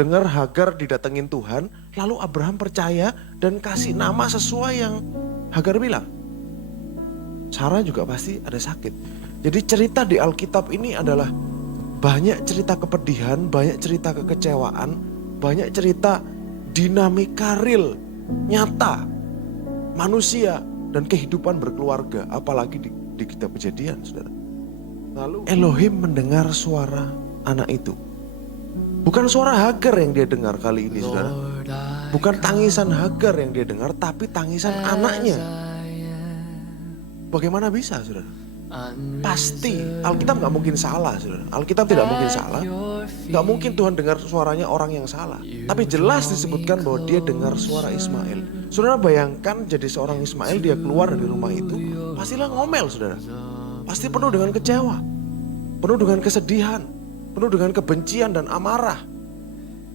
dengar Hagar didatengin Tuhan, lalu Abraham percaya dan kasih nama sesuai yang Hagar bilang. Sarah juga pasti ada sakit. Jadi cerita di Alkitab ini adalah banyak cerita kepedihan, banyak cerita kekecewaan, banyak cerita dinamika real, nyata, manusia dan kehidupan berkeluarga, apalagi di kitab Kejadian, saudara. Lalu Elohim mendengar suara anak itu. Bukan suara Hagar yang dia dengar kali ini, saudara. Bukan tangisan Hagar yang dia dengar, tapi tangisan anaknya. Bagaimana bisa, saudara? Pasti Alkitab gak mungkin salah, saudara. Alkitab tidak mungkin salah. Gak mungkin Tuhan dengar suaranya orang yang salah. Tapi jelas disebutkan bahwa dia dengar suara Ismail. Saudara bayangkan jadi seorang Ismail, dia keluar dari rumah itu, pastilah ngomel, saudara. Pasti penuh dengan kecewa, penuh dengan kesedihan, penuh dengan kebencian dan amarah.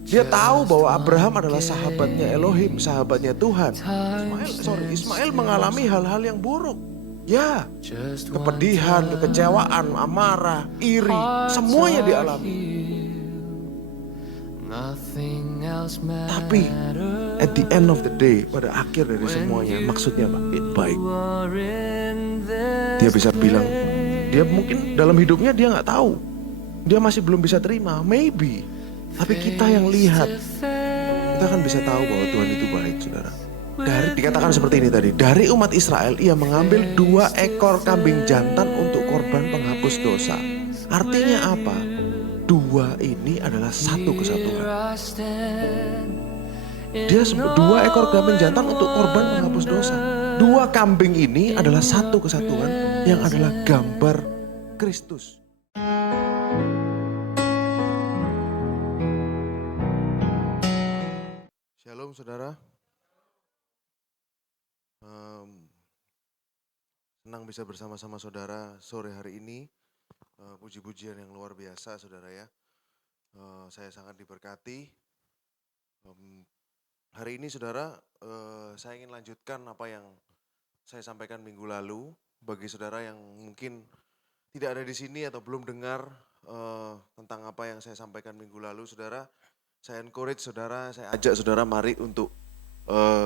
Dia tahu bahwa Abraham adalah sahabatnya Elohim, sahabatnya Tuhan. Ismail mengalami hal-hal yang buruk. Ya, kepedihan, kekecewaan, amarah, iri, semuanya dialami. Tapi at the end of the day, pada akhir dari semuanya, maksudnya apa? Baik. Dia bisa bilang, dia mungkin dalam hidupnya dia gak tahu. Dia masih belum bisa terima, maybe. Tapi kita yang lihat, kita kan bisa tahu bahwa Tuhan itu baik, saudara. Dikatakan seperti ini tadi, dari umat Israel ia mengambil 2 ekor kambing jantan untuk korban penghapus dosa. Artinya apa? 2 ini adalah satu kesatuan. Dia 2 ekor kambing jantan untuk korban penghapus dosa. 2 kambing ini adalah satu kesatuan yang adalah gambar Kristus. Shalom saudara. Senang bisa bersama-sama saudara sore hari ini. Puji-pujian yang luar biasa saudara ya. Saya sangat diberkati. Hari ini saudara, saya ingin lanjutkan apa yang saya sampaikan minggu lalu. Bagi saudara yang mungkin tidak ada di sini atau belum dengar tentang apa yang saya sampaikan minggu lalu, saudara, saya encourage saudara, saya ajak saudara mari untuk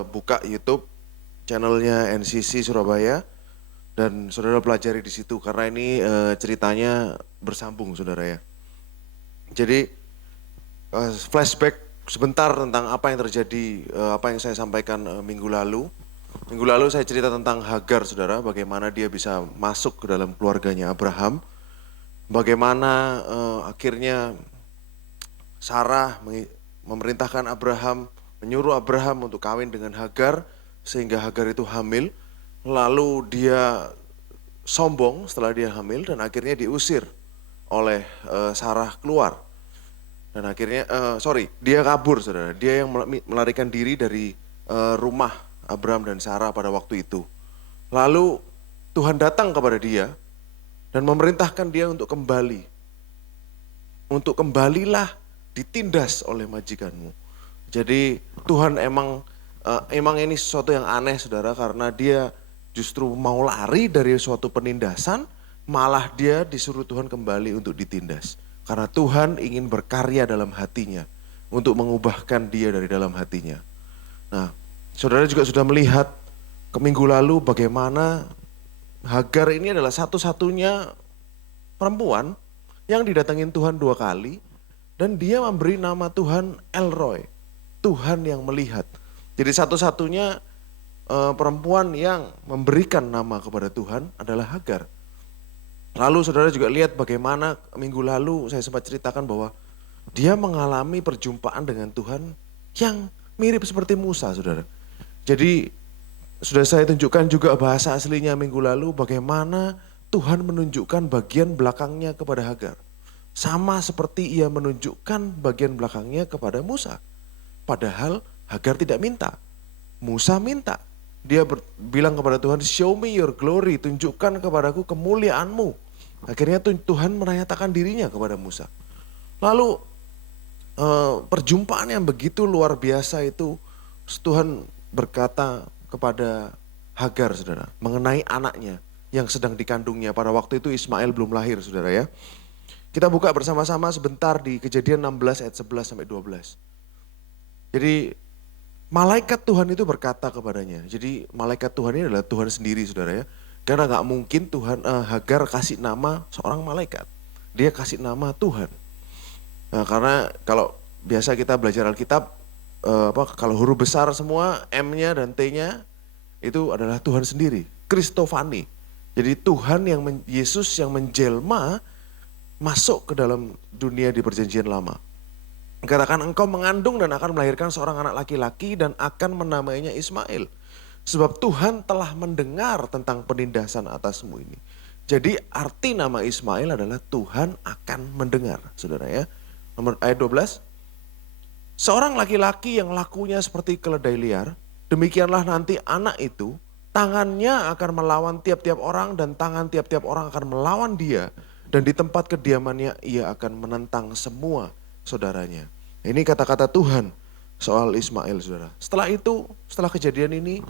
buka YouTube channelnya NCC Surabaya dan saudara pelajari di situ karena ini ceritanya bersambung saudara ya. Jadi flashback sebentar tentang apa yang terjadi, apa yang saya sampaikan minggu lalu. Minggu lalu saya cerita tentang Hagar, saudara, bagaimana dia bisa masuk ke dalam keluarganya Abraham. Bagaimana akhirnya Sarah memerintahkan Abraham, menyuruh Abraham untuk kawin dengan Hagar, sehingga Hagar itu hamil. Lalu dia sombong setelah dia hamil dan akhirnya diusir oleh Sarah keluar. Dan akhirnya, dia kabur saudara, dia yang melarikan diri dari rumah Abraham dan Sarah pada waktu itu. Lalu Tuhan datang kepada dia dan memerintahkan dia untuk kembali. Untuk kembalilah ditindas oleh majikanmu. Jadi Tuhan emang ini sesuatu yang aneh saudara, karena dia justru mau lari dari suatu penindasan, malah dia disuruh Tuhan kembali untuk ditindas. Karena Tuhan ingin berkarya dalam hatinya untuk mengubahkan dia dari dalam hatinya. Nah, saudara juga sudah melihat ke minggu lalu bagaimana Hagar ini adalah satu-satunya perempuan yang didatengin Tuhan 2 kali dan dia memberi nama Tuhan El Roi, Tuhan yang melihat. Jadi satu-satunya perempuan yang memberikan nama kepada Tuhan adalah Hagar. Lalu saudara juga lihat bagaimana minggu lalu saya sempat ceritakan bahwa dia mengalami perjumpaan dengan Tuhan yang mirip seperti Musa, saudara. Jadi sudah saya tunjukkan juga bahasa aslinya minggu lalu bagaimana Tuhan menunjukkan bagian belakangnya kepada Hagar. Sama seperti ia menunjukkan bagian belakangnya kepada Musa. Padahal Hagar tidak minta, Musa minta. Dia bilang kepada Tuhan, show me your glory, tunjukkan kepadaku kemuliaanmu. Akhirnya Tuhan menyatakan dirinya kepada Musa. Lalu perjumpaan yang begitu luar biasa itu, Tuhan berkata kepada Hagar, saudara, mengenai anaknya yang sedang dikandungnya. Pada waktu itu Ismail belum lahir, saudara ya. Kita buka bersama-sama sebentar di Kejadian 16 ayat 11 sampai 12. Jadi malaikat Tuhan itu berkata kepadanya. Jadi malaikat Tuhan ini adalah Tuhan sendiri saudara ya. Karena gak mungkin Tuhan Hagar kasih nama seorang malaikat. Dia kasih nama Tuhan. Nah, karena kalau biasa kita belajar Alkitab, kalau huruf besar semua, M-nya dan T-nya itu adalah Tuhan sendiri. Kristofani. Jadi Tuhan Yesus yang menjelma masuk ke dalam dunia di perjanjian lama. Katakan engkau mengandung dan akan melahirkan seorang anak laki-laki dan akan menamainya Ismail. Sebab Tuhan telah mendengar tentang penindasan atasmu ini. Jadi arti nama Ismail adalah Tuhan akan mendengar. Saudara ya. Nomor ayat 12. Seorang laki-laki yang lakunya seperti keledai liar. Demikianlah nanti anak itu. Tangannya akan melawan tiap-tiap orang dan tangan tiap-tiap orang akan melawan dia. Dan di tempat kediamannya ia akan menentang semua saudaranya. Ini kata-kata Tuhan soal Ismail saudara. Setelah itu, setelah kejadian ini,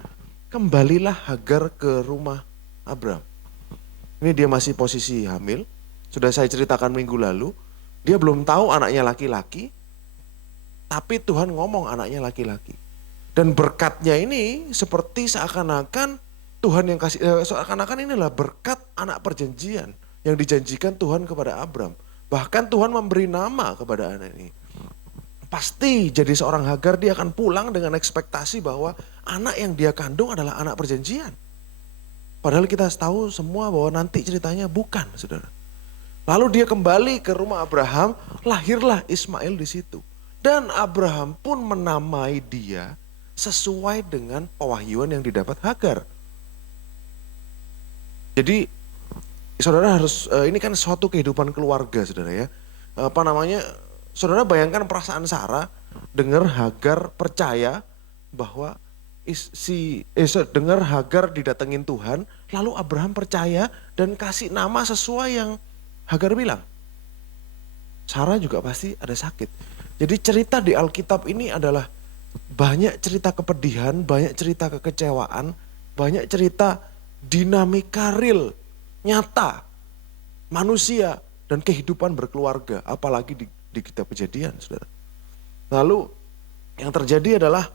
kembalilah Hagar ke rumah Abram. Ini dia masih posisi hamil. Sudah saya ceritakan minggu lalu. Dia belum tahu anaknya laki-laki. Tapi Tuhan ngomong anaknya laki-laki. Dan berkatnya ini seperti seakan-akan Tuhan yang kasih, seakan-akan inilah berkat anak perjanjian yang dijanjikan Tuhan kepada Abram. Bahkan Tuhan memberi nama kepada anak ini. Pasti jadi seorang Hagar dia akan pulang dengan ekspektasi bahwa anak yang dia kandung adalah anak perjanjian. Padahal kita tahu semua bahwa nanti ceritanya bukan, saudara. Lalu dia kembali ke rumah Abraham, lahirlah Ismail di situ. Dan Abraham pun menamai dia sesuai dengan pewahyuan yang didapat Hagar. Jadi saudara harus, ini kan suatu kehidupan keluarga saudara ya. Saudara bayangkan perasaan Sarah dengar Hagar percaya bahwa dengar Hagar didatengin Tuhan, lalu Abraham percaya dan kasih nama sesuai yang Hagar bilang. Sarah juga pasti ada sakit. Jadi cerita di Alkitab ini adalah banyak cerita kepedihan, banyak cerita kekecewaan, banyak cerita dinamika real, nyata, manusia dan kehidupan berkeluarga, apalagi di kitab Kejadian, saudara. Lalu yang terjadi adalah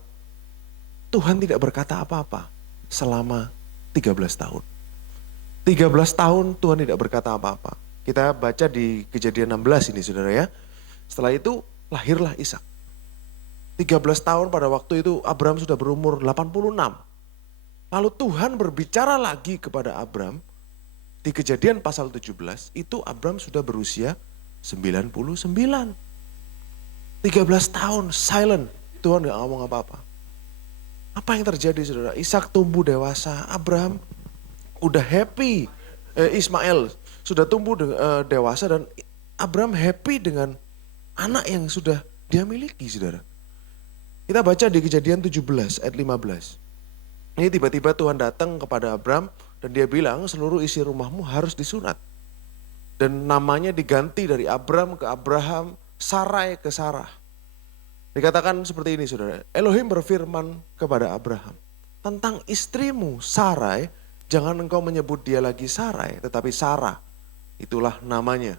Tuhan tidak berkata apa-apa selama 13 tahun. 13 tahun Tuhan tidak berkata apa-apa. Kita baca di Kejadian 16 ini saudara ya. Setelah itu lahirlah Ishak. 13 tahun pada waktu itu Abraham sudah berumur 86. Lalu Tuhan berbicara lagi kepada Abraham. Di Kejadian pasal 17 itu Abraham sudah berusia 99. 13 tahun silent. Tuhan gak ngomong apa-apa. Apa yang terjadi saudara? Ishak tumbuh dewasa. Abraham udah happy. Ismail sudah tumbuh dewasa dan Abraham happy dengan anak yang sudah dia miliki saudara. Kita baca di Kejadian 17 ayat 15. Ini tiba-tiba Tuhan datang kepada Abraham dan dia bilang seluruh isi rumahmu harus disunat. Dan namanya diganti dari Abram ke Abraham, Sarai ke Sarah. Dikatakan seperti ini saudara. Elohim berfirman kepada Abraham. Tentang istrimu Sarai, jangan engkau menyebut dia lagi Sarai tetapi Sarah. Itulah namanya.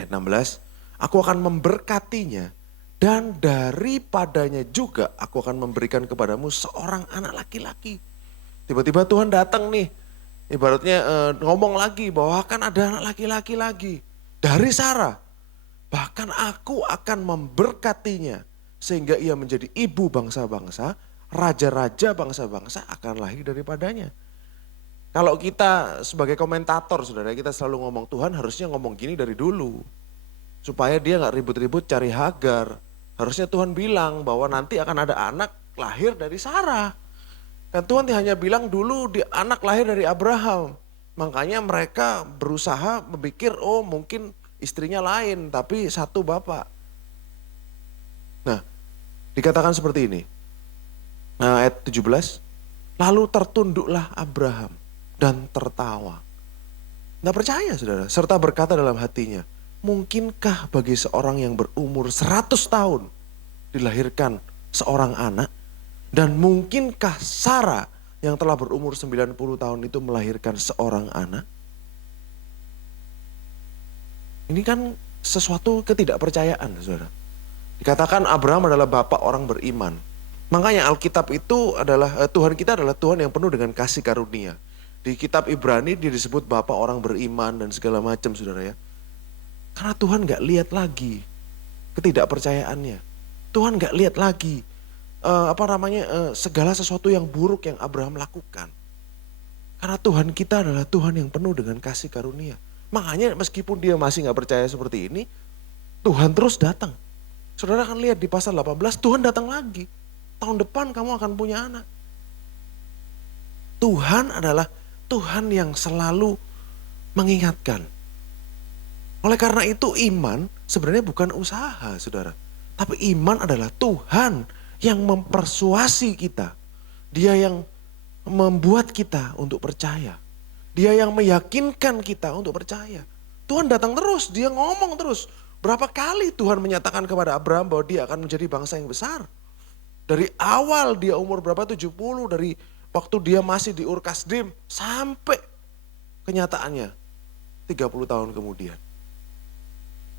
Ayat 16. Aku akan memberkatinya dan daripadanya juga aku akan memberikan kepadamu seorang anak laki-laki. Tiba-tiba Tuhan datang nih. Ibaratnya ngomong lagi bahwa akan ada anak laki-laki lagi. Dari Sarah. Bahkan aku akan memberkatinya. Sehingga ia menjadi ibu bangsa-bangsa. Raja-raja bangsa-bangsa akan lahir daripadanya. Kalau kita sebagai komentator saudara kita selalu ngomong Tuhan harusnya ngomong gini dari dulu. Supaya dia gak ribut-ribut cari Hagar. Harusnya Tuhan bilang bahwa nanti akan ada anak lahir dari Sarah. Dan Tuhan hanya bilang dulu anak lahir dari Abraham. Makanya mereka berusaha memikir oh mungkin istrinya lain tapi satu bapak. Nah dikatakan seperti ini. Nah ayat 17. Lalu tertunduklah Abraham dan tertawa. Nggak percaya saudara. Serta berkata dalam hatinya. Mungkinkah bagi seorang yang berumur 100 tahun dilahirkan seorang anak? Dan mungkinkah Sarah yang telah berumur 90 tahun itu melahirkan seorang anak? Ini kan sesuatu ketidakpercayaan saudara. Dikatakan Abraham adalah bapak orang beriman. Makanya Alkitab itu adalah, Tuhan kita adalah Tuhan yang penuh dengan kasih karunia. Di kitab Ibrani dia disebut bapak orang beriman dan segala macam, saudara ya. Karena Tuhan gak lihat lagi ketidakpercayaannya. Tuhan gak lihat lagi segala sesuatu yang buruk yang Abraham lakukan. Karena Tuhan kita adalah Tuhan yang penuh dengan kasih karunia. Makanya meskipun dia masih gak percaya seperti ini, Tuhan terus datang. Saudara akan lihat di pasal 18, Tuhan datang lagi. Tahun depan kamu akan punya anak. Tuhan adalah Tuhan yang selalu mengingatkan. Oleh karena itu iman sebenarnya bukan usaha, saudara. Tapi iman adalah Tuhan yang mempersuasi kita. Dia yang membuat kita untuk percaya. Dia yang meyakinkan kita untuk percaya. Tuhan datang terus, dia ngomong terus. Berapa kali Tuhan menyatakan kepada Abraham bahwa dia akan menjadi bangsa yang besar. Dari awal dia umur berapa, 70, dari waktu dia masih di Ur Kasdim sampai kenyataannya 30 tahun kemudian.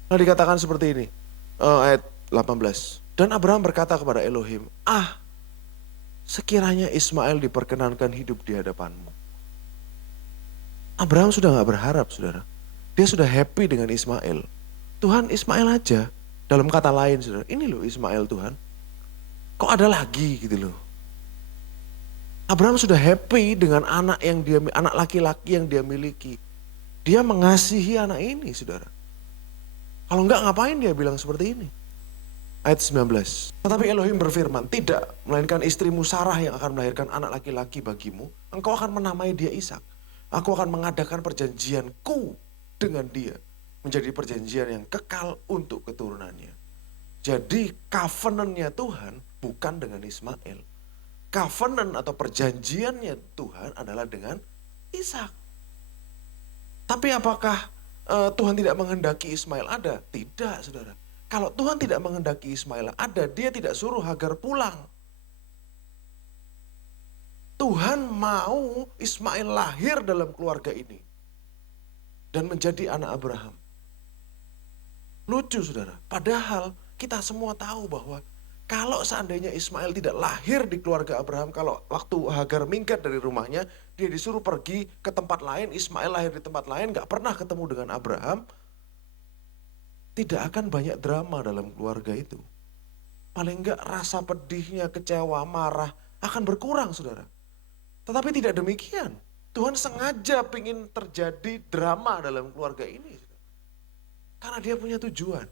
Nah dikatakan seperti ini, ayat 18. Dan Abraham berkata kepada Elohim, sekiranya Ismail diperkenankan hidup di hadapanmu. Abraham sudah gak berharap, saudara. Dia sudah happy dengan Ismail. Tuhan, Ismail aja. Dalam kata lain, saudara, ini loh Ismail Tuhan. Kok ada lagi gitu loh. Abraham sudah happy dengan anak laki-laki yang dia miliki. Dia mengasihi anak ini, saudara. Kalau enggak ngapain dia bilang seperti ini. Ayat 19. Tetapi Elohim berfirman, tidak, melainkan istrimu Sarah yang akan melahirkan anak laki-laki bagimu. Engkau akan menamai dia Ishak. Aku akan mengadakan perjanjianku dengan dia. Menjadi perjanjian yang kekal untuk keturunannya. Jadi covenant-nya Tuhan bukan dengan Ismail. Covenant atau perjanjiannya Tuhan adalah dengan Ishak. Tapi apakah Tuhan tidak menghendaki Ismail ada? Tidak, saudara. Kalau Tuhan tidak menghendaki Ismail ada, dia tidak suruh Hagar pulang. Tuhan mau Ismail lahir dalam keluarga ini. Dan menjadi anak Abraham. Lucu, saudara. Padahal kita semua tahu bahwa kalau seandainya Ismail tidak lahir di keluarga Abraham, kalau waktu Hagar minggat dari rumahnya, dia disuruh pergi ke tempat lain, Ismail lahir di tempat lain, gak pernah ketemu dengan Abraham, tidak akan banyak drama dalam keluarga itu. Paling enggak rasa pedihnya, kecewa, marah akan berkurang, saudara. Tetapi tidak demikian. Tuhan sengaja ingin terjadi drama dalam keluarga ini. Karena dia punya tujuan.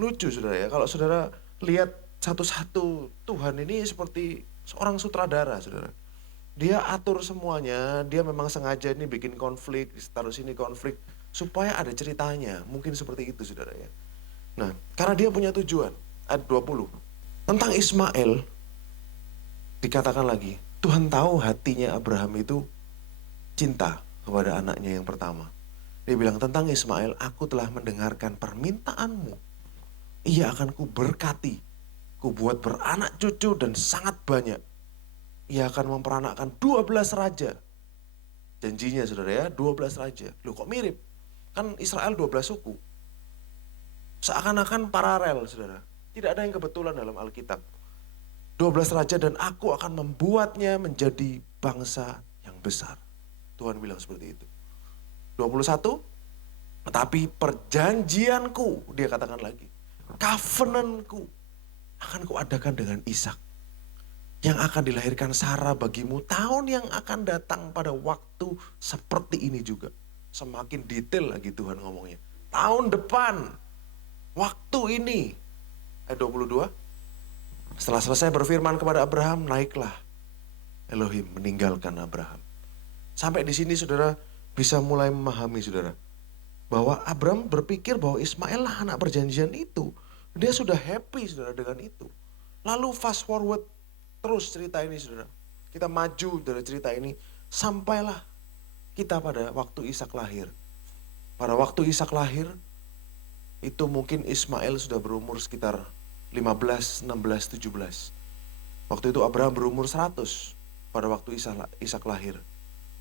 Lucu, saudara ya, kalau saudara lihat satu-satu, Tuhan ini seperti seorang sutradara, saudara. Dia atur semuanya, dia memang sengaja ini bikin konflik, taruh sini konflik, supaya ada ceritanya. Mungkin seperti itu, saudara ya. Nah, karena dia punya tujuan. Ayat 20. Tentang Ismail, dikatakan lagi, Tuhan tahu hatinya Abraham itu cinta kepada anaknya yang pertama. Dia bilang, tentang Ismail, aku telah mendengarkan permintaanmu. Ia akan kuberkati, kubuat beranak cucu dan sangat banyak. Ia akan memperanakkan 12 raja. Janjinya, saudara ya, 12 raja. Loh kok mirip? Kan Israel 12 suku. Seakan-akan paralel, saudara. Tidak ada yang kebetulan dalam Alkitab. 12 raja dan aku akan membuatnya menjadi bangsa yang besar. Tuhan bilang seperti itu. 21, tetapi perjanjianku, dia katakan lagi. Covenantku akan kuadakan dengan Ishak. Yang akan dilahirkan Sarah bagimu tahun yang akan datang pada waktu seperti ini juga. Semakin detail lagi Tuhan ngomongnya. Tahun depan, waktu ini. Ayat 22. Setelah selesai berfirman kepada Abraham, naiklah. Elohim meninggalkan Abraham. Sampai di sini saudara bisa mulai memahami, saudara. Bahwa Abraham berpikir bahwa Ismail lah anak perjanjian itu. Dia sudah happy, saudara, dengan itu. Lalu fast forward terus cerita ini, saudara. Kita maju dari cerita ini. Sampailah kita pada waktu Ishak lahir. Pada waktu Ishak lahir, itu mungkin Ismail sudah berumur sekitar 15, 16, 17. Waktu itu Abraham berumur 100 pada waktu Ishak lahir.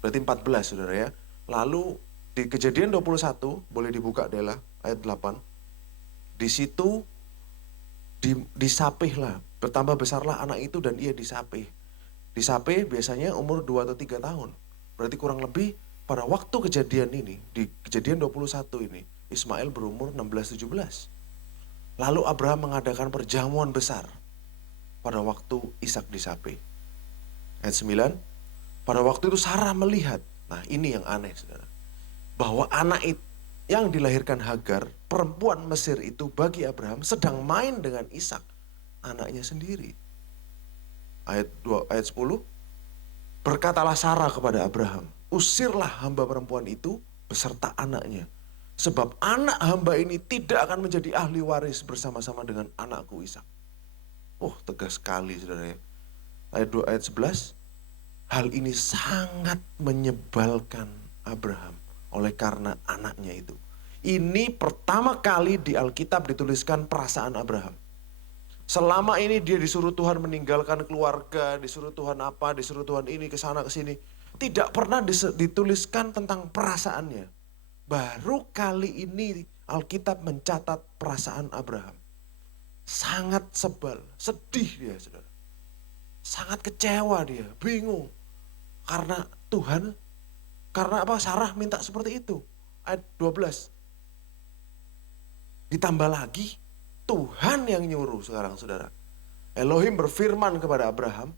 Berarti 14, saudara ya. Lalu di Kejadian 21, boleh dibuka Dela, ayat 8. Di situ disapihlah, bertambah besarlah anak itu dan ia disapih. Disapih biasanya umur 2 atau 3 tahun. Berarti kurang lebih pada waktu kejadian ini, di kejadian 21 ini, Ismail berumur 16-17. Lalu Abraham mengadakan perjamuan besar pada waktu Ishak disapih. Ayat 9, pada waktu itu Sarah melihat, nah ini yang aneh saudara, bahwa anak itu yang dilahirkan Hagar, perempuan Mesir itu bagi Abraham sedang main dengan Ishak, anaknya sendiri. Ayat 10, berkatalah Sarah kepada Abraham, usirlah hamba perempuan itu beserta anaknya. Sebab anak hamba ini tidak akan menjadi ahli waris bersama-sama dengan anakku Ishak. Oh, tegas sekali saudara ya. Ayat 11, hal ini sangat menyebalkan Abraham oleh karena anaknya itu. Ini pertama kali di Alkitab dituliskan perasaan Abraham. Selama ini dia disuruh Tuhan meninggalkan keluarga, disuruh Tuhan apa, disuruh Tuhan ini kesana kesini. Tidak pernah dituliskan tentang perasaannya. Baru kali ini Alkitab mencatat perasaan Abraham. Sangat sebal, sedih dia saudara. Sangat kecewa dia, bingung. Karena Tuhan, karena apa? Sarah minta seperti itu. Ayat 12. Ditambah lagi, Tuhan yang nyuruh sekarang saudara. Elohim berfirman kepada Abraham,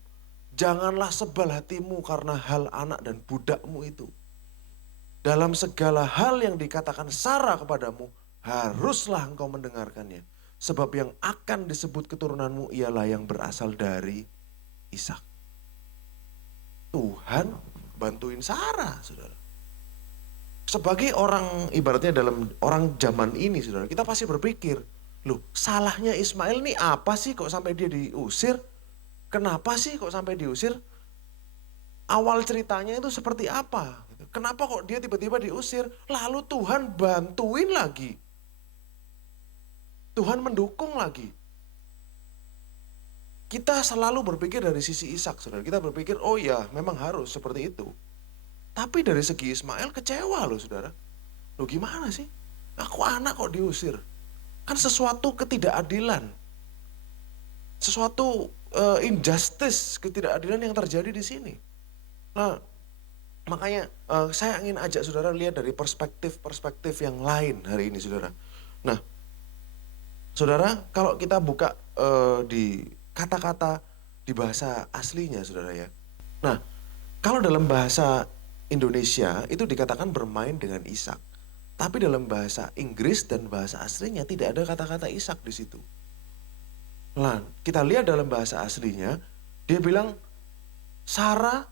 janganlah sebal hatimu karena hal anak dan budakmu itu. Dalam segala hal yang dikatakan Sarah kepadamu, haruslah engkau mendengarkannya. Sebab yang akan disebut keturunanmu ialah yang berasal dari Ishak. Tuhan bantuin Sarah, saudara. Sebagai orang, ibaratnya dalam orang zaman ini, saudara, kita pasti berpikir, loh salahnya Ismail nih apa sih kok sampai dia diusir? Kenapa sih kok sampai diusir? Awal ceritanya itu seperti apa? Kenapa kok dia tiba-tiba diusir? Lalu Tuhan bantuin lagi. Tuhan mendukung lagi. Kita selalu berpikir dari sisi Ishak, saudara. Kita berpikir, oh ya memang harus seperti itu. Tapi dari segi Ismail kecewa loh saudara. Loh gimana sih? Aku anak kok diusir? Kan sesuatu ketidakadilan. Sesuatu injustice, ketidakadilan yang terjadi di sini. Nah, makanya saya ingin ajak saudara lihat dari perspektif-perspektif yang lain hari ini saudara. Nah, saudara kalau kita buka di kata-kata di bahasa aslinya saudara ya. Nah, kalau dalam bahasa Indonesia itu dikatakan bermain dengan Ishak. Tapi dalam bahasa Inggris dan bahasa aslinya tidak ada kata-kata Ishak di situ. Nah, kita lihat dalam bahasa aslinya, dia bilang Sarah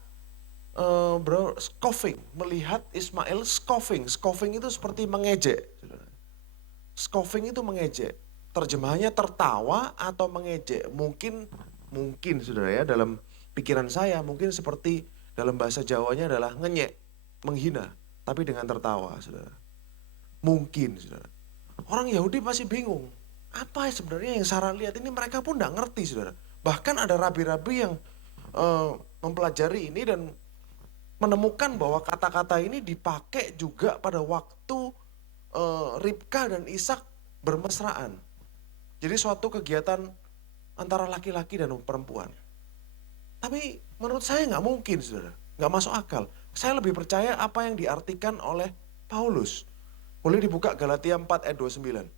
scoffing, melihat Ismail scoffing. Scoffing itu seperti mengejek. Scoffing itu mengejek. Terjemahannya tertawa atau mengejek. Mungkin saudara ya, dalam pikiran saya mungkin seperti dalam bahasa Jawanya adalah ngenyek, menghina, tapi dengan tertawa saudara. Mungkin saudara. Orang Yahudi masih bingung. Apa sebenarnya yang Sarah lihat ini, mereka pun tidak ngerti saudara. Bahkan ada rabi-rabi yang mempelajari ini dan menemukan bahwa kata-kata ini dipakai juga pada waktu Ribka dan Ishak bermesraan. Jadi suatu kegiatan antara laki-laki dan perempuan. Tapi menurut saya nggak mungkin saudara, nggak masuk akal. Saya lebih percaya apa yang diartikan oleh Paulus. Boleh dibuka Galatia 4 ayat 29.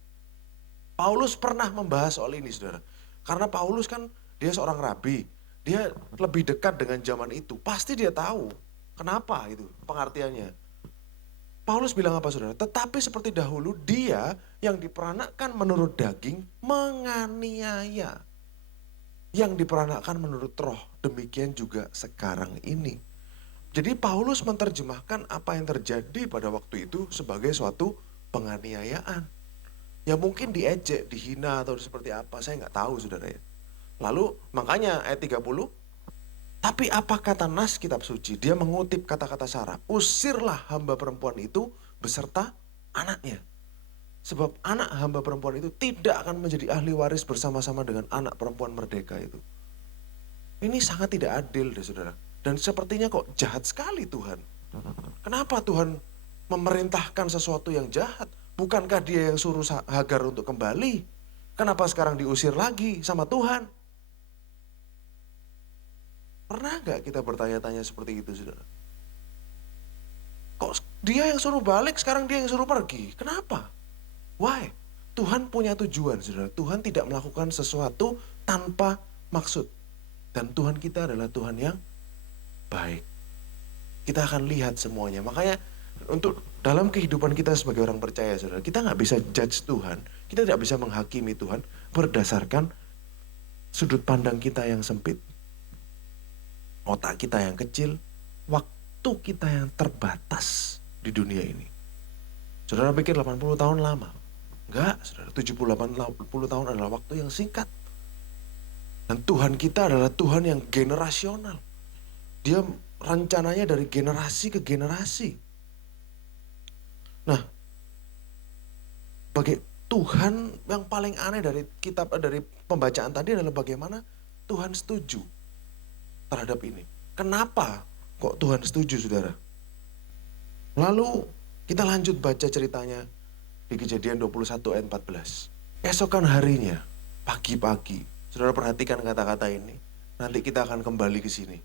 Paulus pernah membahas soal ini saudara. Karena Paulus kan dia seorang rabi. Dia lebih dekat dengan zaman itu. Pasti dia tahu kenapa itu pengertiannya. Paulus bilang apa saudara? Tetapi seperti dahulu dia yang diperanakkan menurut daging menganiaya. Yang diperanakkan menurut roh. Demikian juga sekarang ini. Jadi Paulus menerjemahkan apa yang terjadi pada waktu itu sebagai suatu penganiayaan. Ya mungkin diejek, dihina atau seperti apa, saya nggak tahu saudara ya. Lalu makanya ayat 30, tapi apa kata nas kitab suci? Dia mengutip kata-kata Sarah, usirlah hamba perempuan itu beserta anaknya. Sebab anak hamba perempuan itu tidak akan menjadi ahli waris bersama-sama dengan anak perempuan merdeka itu. Ini sangat tidak adil deh saudara. Dan sepertinya kok jahat sekali Tuhan. Kenapa Tuhan memerintahkan sesuatu yang jahat? Bukankah dia yang suruh Hagar untuk kembali? Kenapa sekarang diusir lagi sama Tuhan? Pernah nggak kita bertanya-tanya seperti itu, saudara? Kok dia yang suruh balik, sekarang dia yang suruh pergi? Kenapa? Why? Tuhan punya tujuan, saudara. Tuhan tidak melakukan sesuatu tanpa maksud. Dan Tuhan kita adalah Tuhan yang baik. Kita akan lihat semuanya. Makanya untuk dalam kehidupan kita sebagai orang percaya, saudara, kita nggak bisa judge Tuhan. Kita tidak bisa menghakimi Tuhan berdasarkan sudut pandang kita yang sempit. Otak kita yang kecil, waktu kita yang terbatas di dunia ini. Saudara pikir 80 tahun lama? Enggak, saudara. 70-80 tahun adalah waktu yang singkat. Dan Tuhan kita adalah Tuhan yang generasional. Dia rencananya dari generasi ke generasi. Nah, bagi Tuhan yang paling aneh dari dari pembacaan tadi adalah bagaimana Tuhan setuju terhadap ini. Kenapa kok Tuhan setuju, saudara? Lalu kita lanjut baca ceritanya di Kejadian 21 ayat 14. Esokan harinya, pagi-pagi. Saudara perhatikan kata-kata ini. Nanti kita akan kembali ke sini.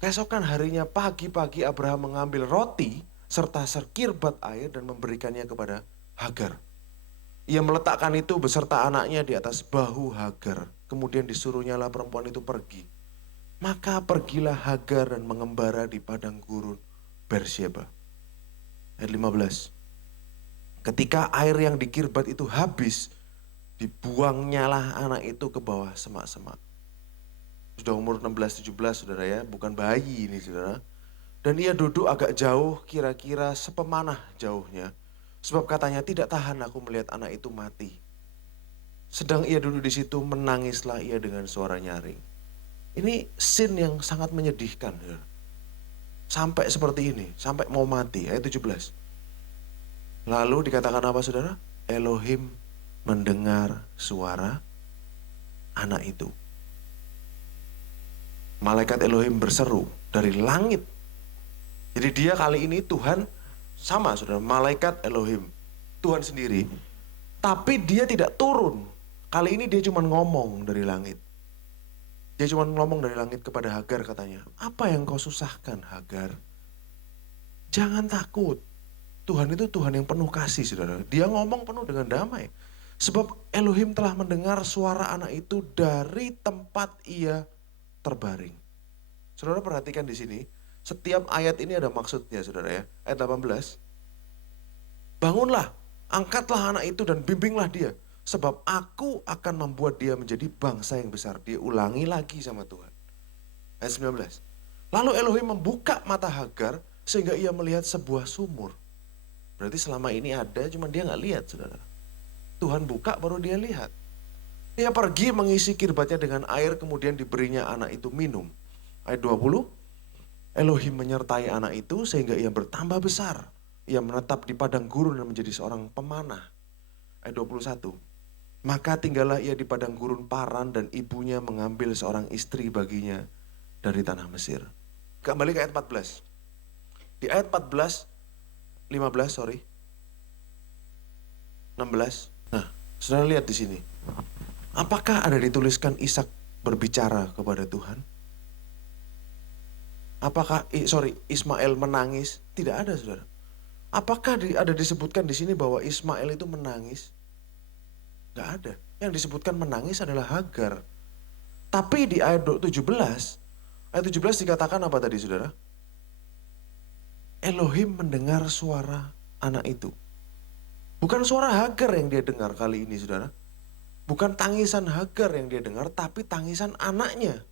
Keesokan harinya pagi-pagi Abraham mengambil roti serta sekirbat air dan memberikannya kepada Hagar. Ia meletakkan itu beserta anaknya di atas bahu Hagar. Kemudian disuruhnyalah perempuan itu pergi. Maka pergilah Hagar dan mengembara di padang gurun Beersheba. Ayat 15. Ketika air yang dikirbat itu habis, dibuangnyalah anak itu ke bawah semak-semak. Sudah umur 16-17, saudara ya, bukan bayi ini, saudara. Dan ia duduk agak jauh, kira-kira sepemanah jauhnya. Sebab katanya, tidak tahan aku melihat anak itu mati. Sedang ia duduk di situ, menangislah ia dengan suara nyaring. Ini scene yang sangat menyedihkan, saudara. Sampai seperti ini, sampai mau mati, ayat 17. Lalu dikatakan apa, saudara? Elohim mendengar suara anak itu. Malaikat Elohim berseru dari langit. Jadi dia kali ini Tuhan sama, saudara, malaikat Elohim, Tuhan sendiri. Tapi dia tidak turun. Kali ini dia cuma ngomong dari langit. Dia cuma ngomong dari langit kepada Hagar, katanya, apa yang kau susahkan, Hagar? Jangan takut. Tuhan itu Tuhan yang penuh kasih, saudara. Dia ngomong penuh dengan damai. Sebab Elohim telah mendengar suara anak itu dari tempat ia terbaring. Saudara perhatikan di sini, setiap ayat ini ada maksudnya, saudara ya. Ayat 18. Bangunlah, angkatlah anak itu dan bimbinglah dia. Sebab aku akan membuat dia menjadi bangsa yang besar. Dia ulangi lagi sama Tuhan. Ayat 19. Lalu Elohim membuka mata Hagar sehingga ia melihat sebuah sumur. Berarti selama ini ada, cuma dia gak lihat, saudara. Tuhan buka baru dia lihat. Dia pergi mengisi kirbatnya dengan air, kemudian diberinya anak itu minum. Ayat 20. Elohim menyertai anak itu sehingga ia bertambah besar. Ia menetap di padang gurun dan menjadi seorang pemanah. Ayat 21. Maka tinggallah ia di padang gurun Paran dan ibunya mengambil seorang istri baginya dari tanah Mesir. Kembali ke ayat 14. Di ayat 14, 16. Nah, saudara lihat di sini. Apakah ada dituliskan Ishak berbicara kepada Tuhan? Apakah Ismail menangis? Tidak ada, saudara. Apakah ada disebutkan di sini bahwa Ismail itu menangis? Gak ada. Yang disebutkan menangis adalah Hagar. Tapi di ayat 17 dikatakan apa tadi, saudara? Elohim mendengar suara anak itu. Bukan suara Hagar yang dia dengar kali ini, saudara. Bukan tangisan Hagar yang dia dengar, tapi tangisan anaknya.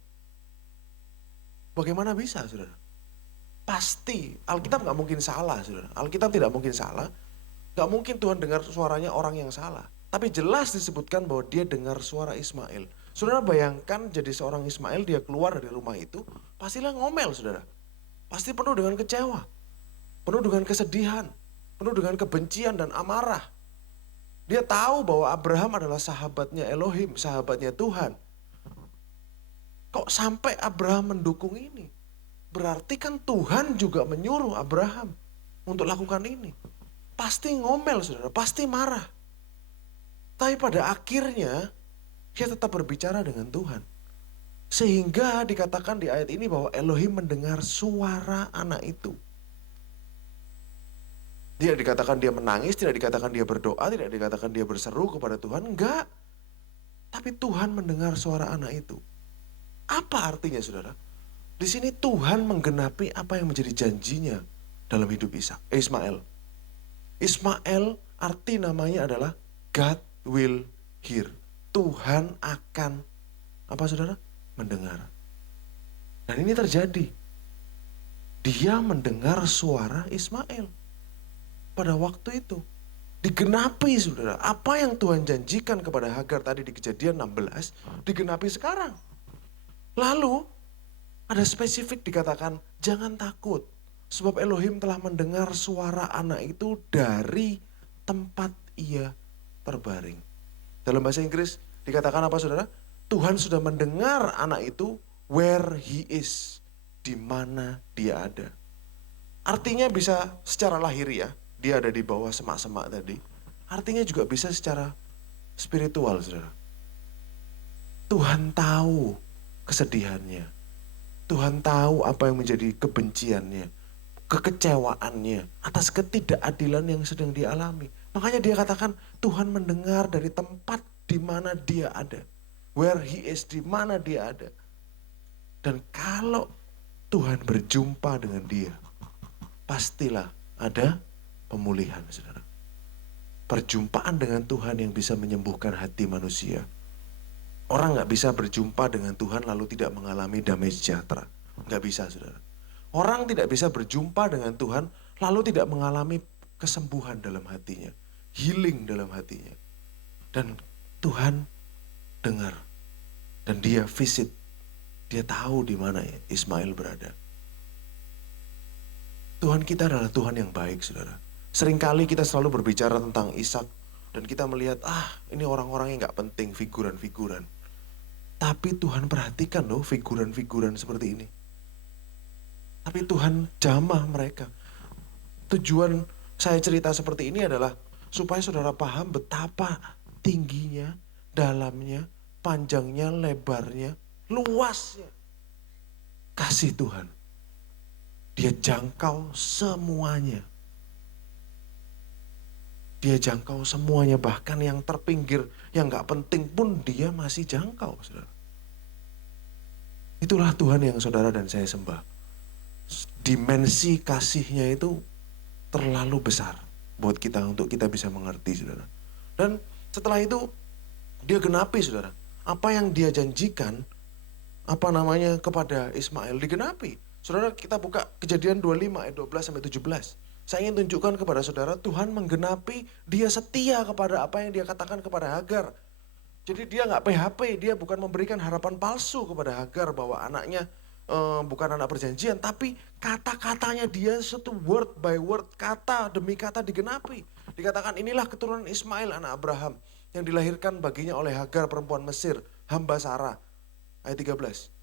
Bagaimana bisa, saudara? Pasti, Alkitab gak mungkin salah, saudara. Alkitab tidak mungkin salah. Gak mungkin Tuhan dengar suaranya orang yang salah. Tapi jelas disebutkan bahwa dia dengar suara Ismail. Saudara bayangkan jadi seorang Ismail, dia keluar dari rumah itu, pastilah ngomel, saudara. Pasti penuh dengan kecewa. Penuh dengan kesedihan. Penuh dengan kebencian dan amarah. Dia tahu bahwa Abraham adalah sahabatnya Elohim, sahabatnya Tuhan. Kok sampai Abraham mendukung ini? Berarti kan Tuhan juga menyuruh Abraham untuk lakukan ini. pasti ngomel saudara, pasti marah. Tapi pada akhirnya dia tetap berbicara dengan Tuhan. Sehingga dikatakan di ayat ini bahwa Elohim mendengar suara anak itu. Tidak dikatakan dia menangis, tidak dikatakan dia berdoa, tidak dikatakan dia berseru kepada Tuhan, enggak. Tapi Tuhan mendengar suara anak itu. Apa artinya saudara? Di sini Tuhan menggenapi apa yang menjadi janjinya dalam hidup Ismail. Ismail arti namanya adalah God will hear. Tuhan akan apa saudara? Mendengar. Dan ini terjadi. Dia mendengar suara Ismail. Pada waktu itu. Digenapi saudara. Apa yang Tuhan janjikan kepada Hagar tadi di Kejadian 16. Digenapi sekarang. Lalu ada spesifik dikatakan jangan takut. Sebab Elohim telah mendengar suara anak itu dari tempat ia terbaring. Dalam bahasa Inggris dikatakan apa saudara? Tuhan sudah mendengar anak itu where he is. Di mana dia ada. Artinya bisa secara lahiriah. Dia ada di bawah semak-semak tadi. Artinya juga bisa secara spiritual saudara. Tuhan tahu kesedihannya. Tuhan tahu apa yang menjadi kebenciannya, kekecewaannya atas ketidakadilan yang sedang dialami. Makanya dia katakan Tuhan mendengar dari tempat di mana dia ada. Where he is, di mana dia ada. Dan kalau Tuhan berjumpa dengan dia, pastilah ada pemulihan saudara. Perjumpaan dengan Tuhan yang bisa menyembuhkan hati manusia. Orang gak bisa berjumpa dengan Tuhan lalu tidak mengalami damai sejahtera. Gak bisa saudara. Orang tidak bisa berjumpa dengan Tuhan lalu tidak mengalami kesembuhan dalam hatinya. Healing dalam hatinya. Dan Tuhan dengar. Dan dia visit. Dia tahu di mana Ismail berada. Tuhan kita adalah Tuhan yang baik saudara. Seringkali kita selalu berbicara tentang Ishak. Dan kita melihat ini orang-orang yang gak penting, figuran-figuran. Tapi Tuhan perhatikan loh figuran-figuran seperti ini. Tapi Tuhan jamah mereka. Tujuan saya cerita seperti ini adalah supaya saudara paham betapa tingginya, dalamnya, panjangnya, lebarnya, luasnya kasih Tuhan. Dia jangkau semuanya. Dia jangkau semuanya, bahkan yang terpinggir, yang gak penting pun dia masih jangkau saudara. Itulah Tuhan yang saudara dan saya sembah. Dimensi kasihnya itu terlalu besar buat kita untuk kita bisa mengerti saudara. Dan setelah itu dia genapi saudara. Apa yang dia janjikan kepada Ismail digenapi. Saudara kita buka Kejadian 25 ayat 12 sampai 17. Saya ingin tunjukkan kepada saudara Tuhan menggenapi, dia setia kepada apa yang dia katakan kepada Hagar. Jadi dia gak PHP, dia bukan memberikan harapan palsu kepada Hagar bahwa anaknya bukan anak perjanjian. Tapi kata-katanya dia satu word by word, kata demi kata digenapi. Dikatakan inilah keturunan Ismail anak Abraham yang dilahirkan baginya oleh Hagar perempuan Mesir, hamba Sarah. Ayat 13.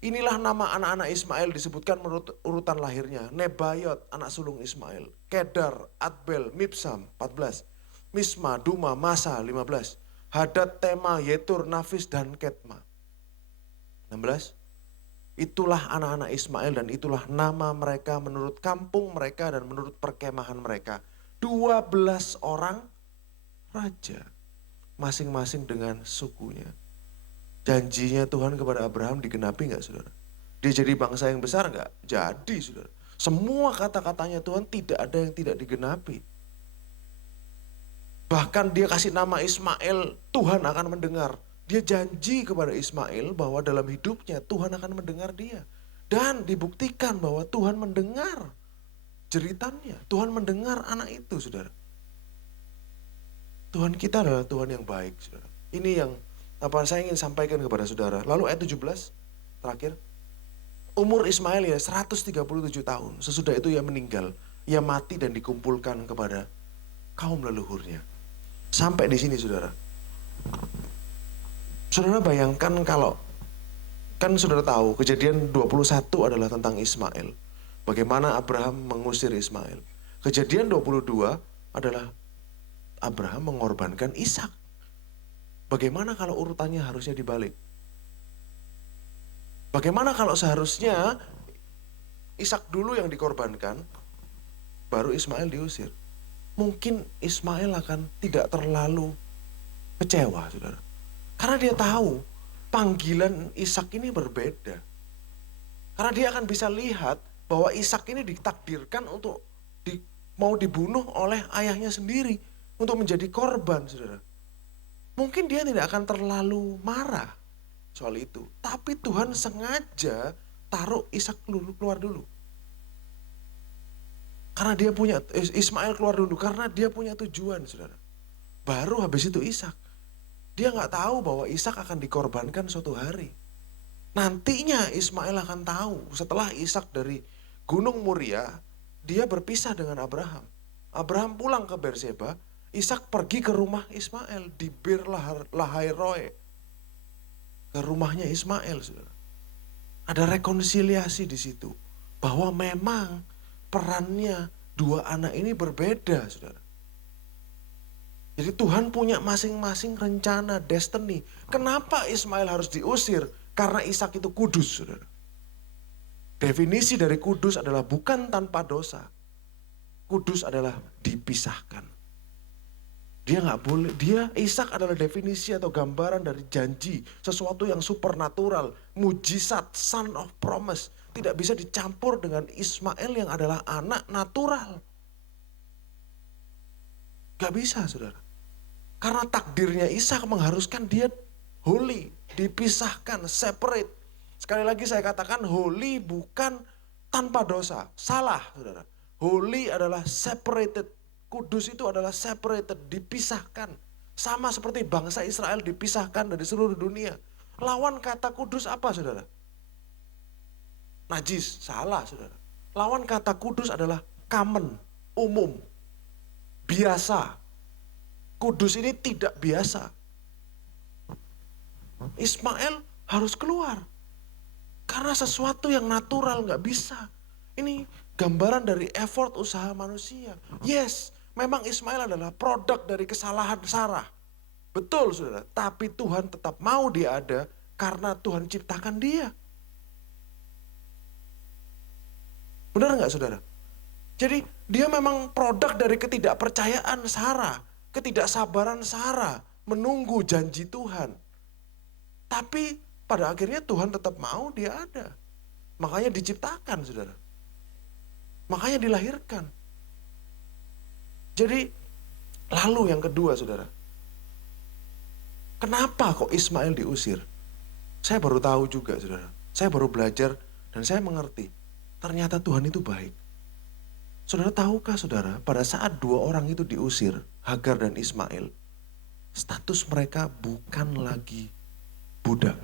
Inilah nama anak-anak Ismail disebutkan menurut urutan lahirnya. Nebayot, anak sulung Ismail. Kedar, Adbel, Mibsam, 14. Misma, Duma, Masa, 15. Hadad, Tema, Yetur, Nafis, dan Ketma. 16. Itulah anak-anak Ismail dan itulah nama mereka menurut kampung mereka dan menurut perkemahan mereka. 12 orang raja. Masing-masing dengan sukunya. Janjinya Tuhan kepada Abraham digenapi gak saudara? Dia jadi bangsa yang besar gak? Jadi saudara. Semua kata-katanya Tuhan tidak ada yang tidak digenapi. Bahkan dia kasih nama Ismail, Tuhan akan mendengar. Dia janji kepada Ismail bahwa dalam hidupnya Tuhan akan mendengar dia. Dan dibuktikan bahwa Tuhan mendengar jeritannya. Tuhan mendengar anak itu saudara. Tuhan kita adalah Tuhan yang baik saudara. Ini yang saya ingin sampaikan kepada saudara. Lalu ayat 17 terakhir. Umur Ismail ya 137 tahun. Sesudah itu ia meninggal. Ia mati dan dikumpulkan kepada kaum leluhurnya. Sampai di sini saudara. Saudara bayangkan kalau, kan saudara tahu Kejadian 21 adalah tentang Ismail. Bagaimana Abraham mengusir Ismail. Kejadian 22 adalah Abraham mengorbankan Ishak. Bagaimana kalau urutannya harusnya dibalik? Bagaimana kalau seharusnya Ishak dulu yang dikorbankan, baru Ismail diusir? Mungkin Ismail akan tidak terlalu kecewa, saudara. Karena dia tahu panggilan Ishak ini berbeda. Karena dia akan bisa lihat bahwa Ishak ini ditakdirkan untuk mau dibunuh oleh ayahnya sendiri untuk menjadi korban, saudara. Mungkin dia tidak akan terlalu marah soal itu. Tapi Tuhan sengaja taruh Ishak keluar dulu. Karena dia punya, Ismail keluar dulu karena dia punya tujuan, saudara. Baru habis itu Ishak. Dia gak tahu bahwa Ishak akan dikorbankan suatu hari. Nantinya Ismail akan tahu setelah Ishak dari Gunung Moria, dia berpisah dengan Abraham. Abraham pulang ke Berseba, Ishak pergi ke rumah Ismail di Bir Lahai-Roe. Ke rumahnya Ismail, saudara. Ada rekonsiliasi di situ. Bahwa memang perannya dua anak ini berbeda, saudara. Jadi Tuhan punya masing-masing rencana, destiny. Kenapa Ismail harus diusir? Karena Ishak itu kudus, saudara. Definisi dari kudus adalah bukan tanpa dosa. Kudus adalah dipisahkan. Ishak adalah definisi atau gambaran dari janji. Sesuatu yang supernatural, mujizat, son of promise. Tidak bisa dicampur dengan Ismail yang adalah anak natural. Gak bisa, saudara. Karena takdirnya Ishak mengharuskan dia holy, dipisahkan, separate. Sekali lagi saya katakan holy bukan tanpa dosa, salah, saudara. Holy adalah separated, kudus itu adalah separated, dipisahkan. Sama seperti bangsa Israel dipisahkan dari seluruh dunia. Lawan kata kudus apa, saudara? Najis, salah, saudara. Lawan kata kudus adalah common, umum, biasa. Kudus ini tidak biasa. Ismail harus keluar. Karena sesuatu yang natural gak bisa. Ini gambaran dari effort usaha manusia. Yes, memang Ismail adalah produk dari kesalahan Sarah. Betul, saudara. Tapi Tuhan tetap mau dia ada karena Tuhan ciptakan dia. Benar gak, saudara? Jadi dia memang produk dari ketidakpercayaan Sarah. Ketidaksabaran Sarah menunggu janji Tuhan. Tapi pada akhirnya Tuhan tetap mau dia ada. Makanya diciptakan, saudara. Makanya dilahirkan. Jadi lalu yang kedua, saudara. Kenapa kok Ismail diusir? Saya baru tahu juga, saudara. Saya baru belajar dan saya mengerti. Ternyata Tuhan itu baik. Saudara tahukah, saudara, pada saat dua orang itu diusir, Hagar dan Ismail, status mereka bukan lagi budak.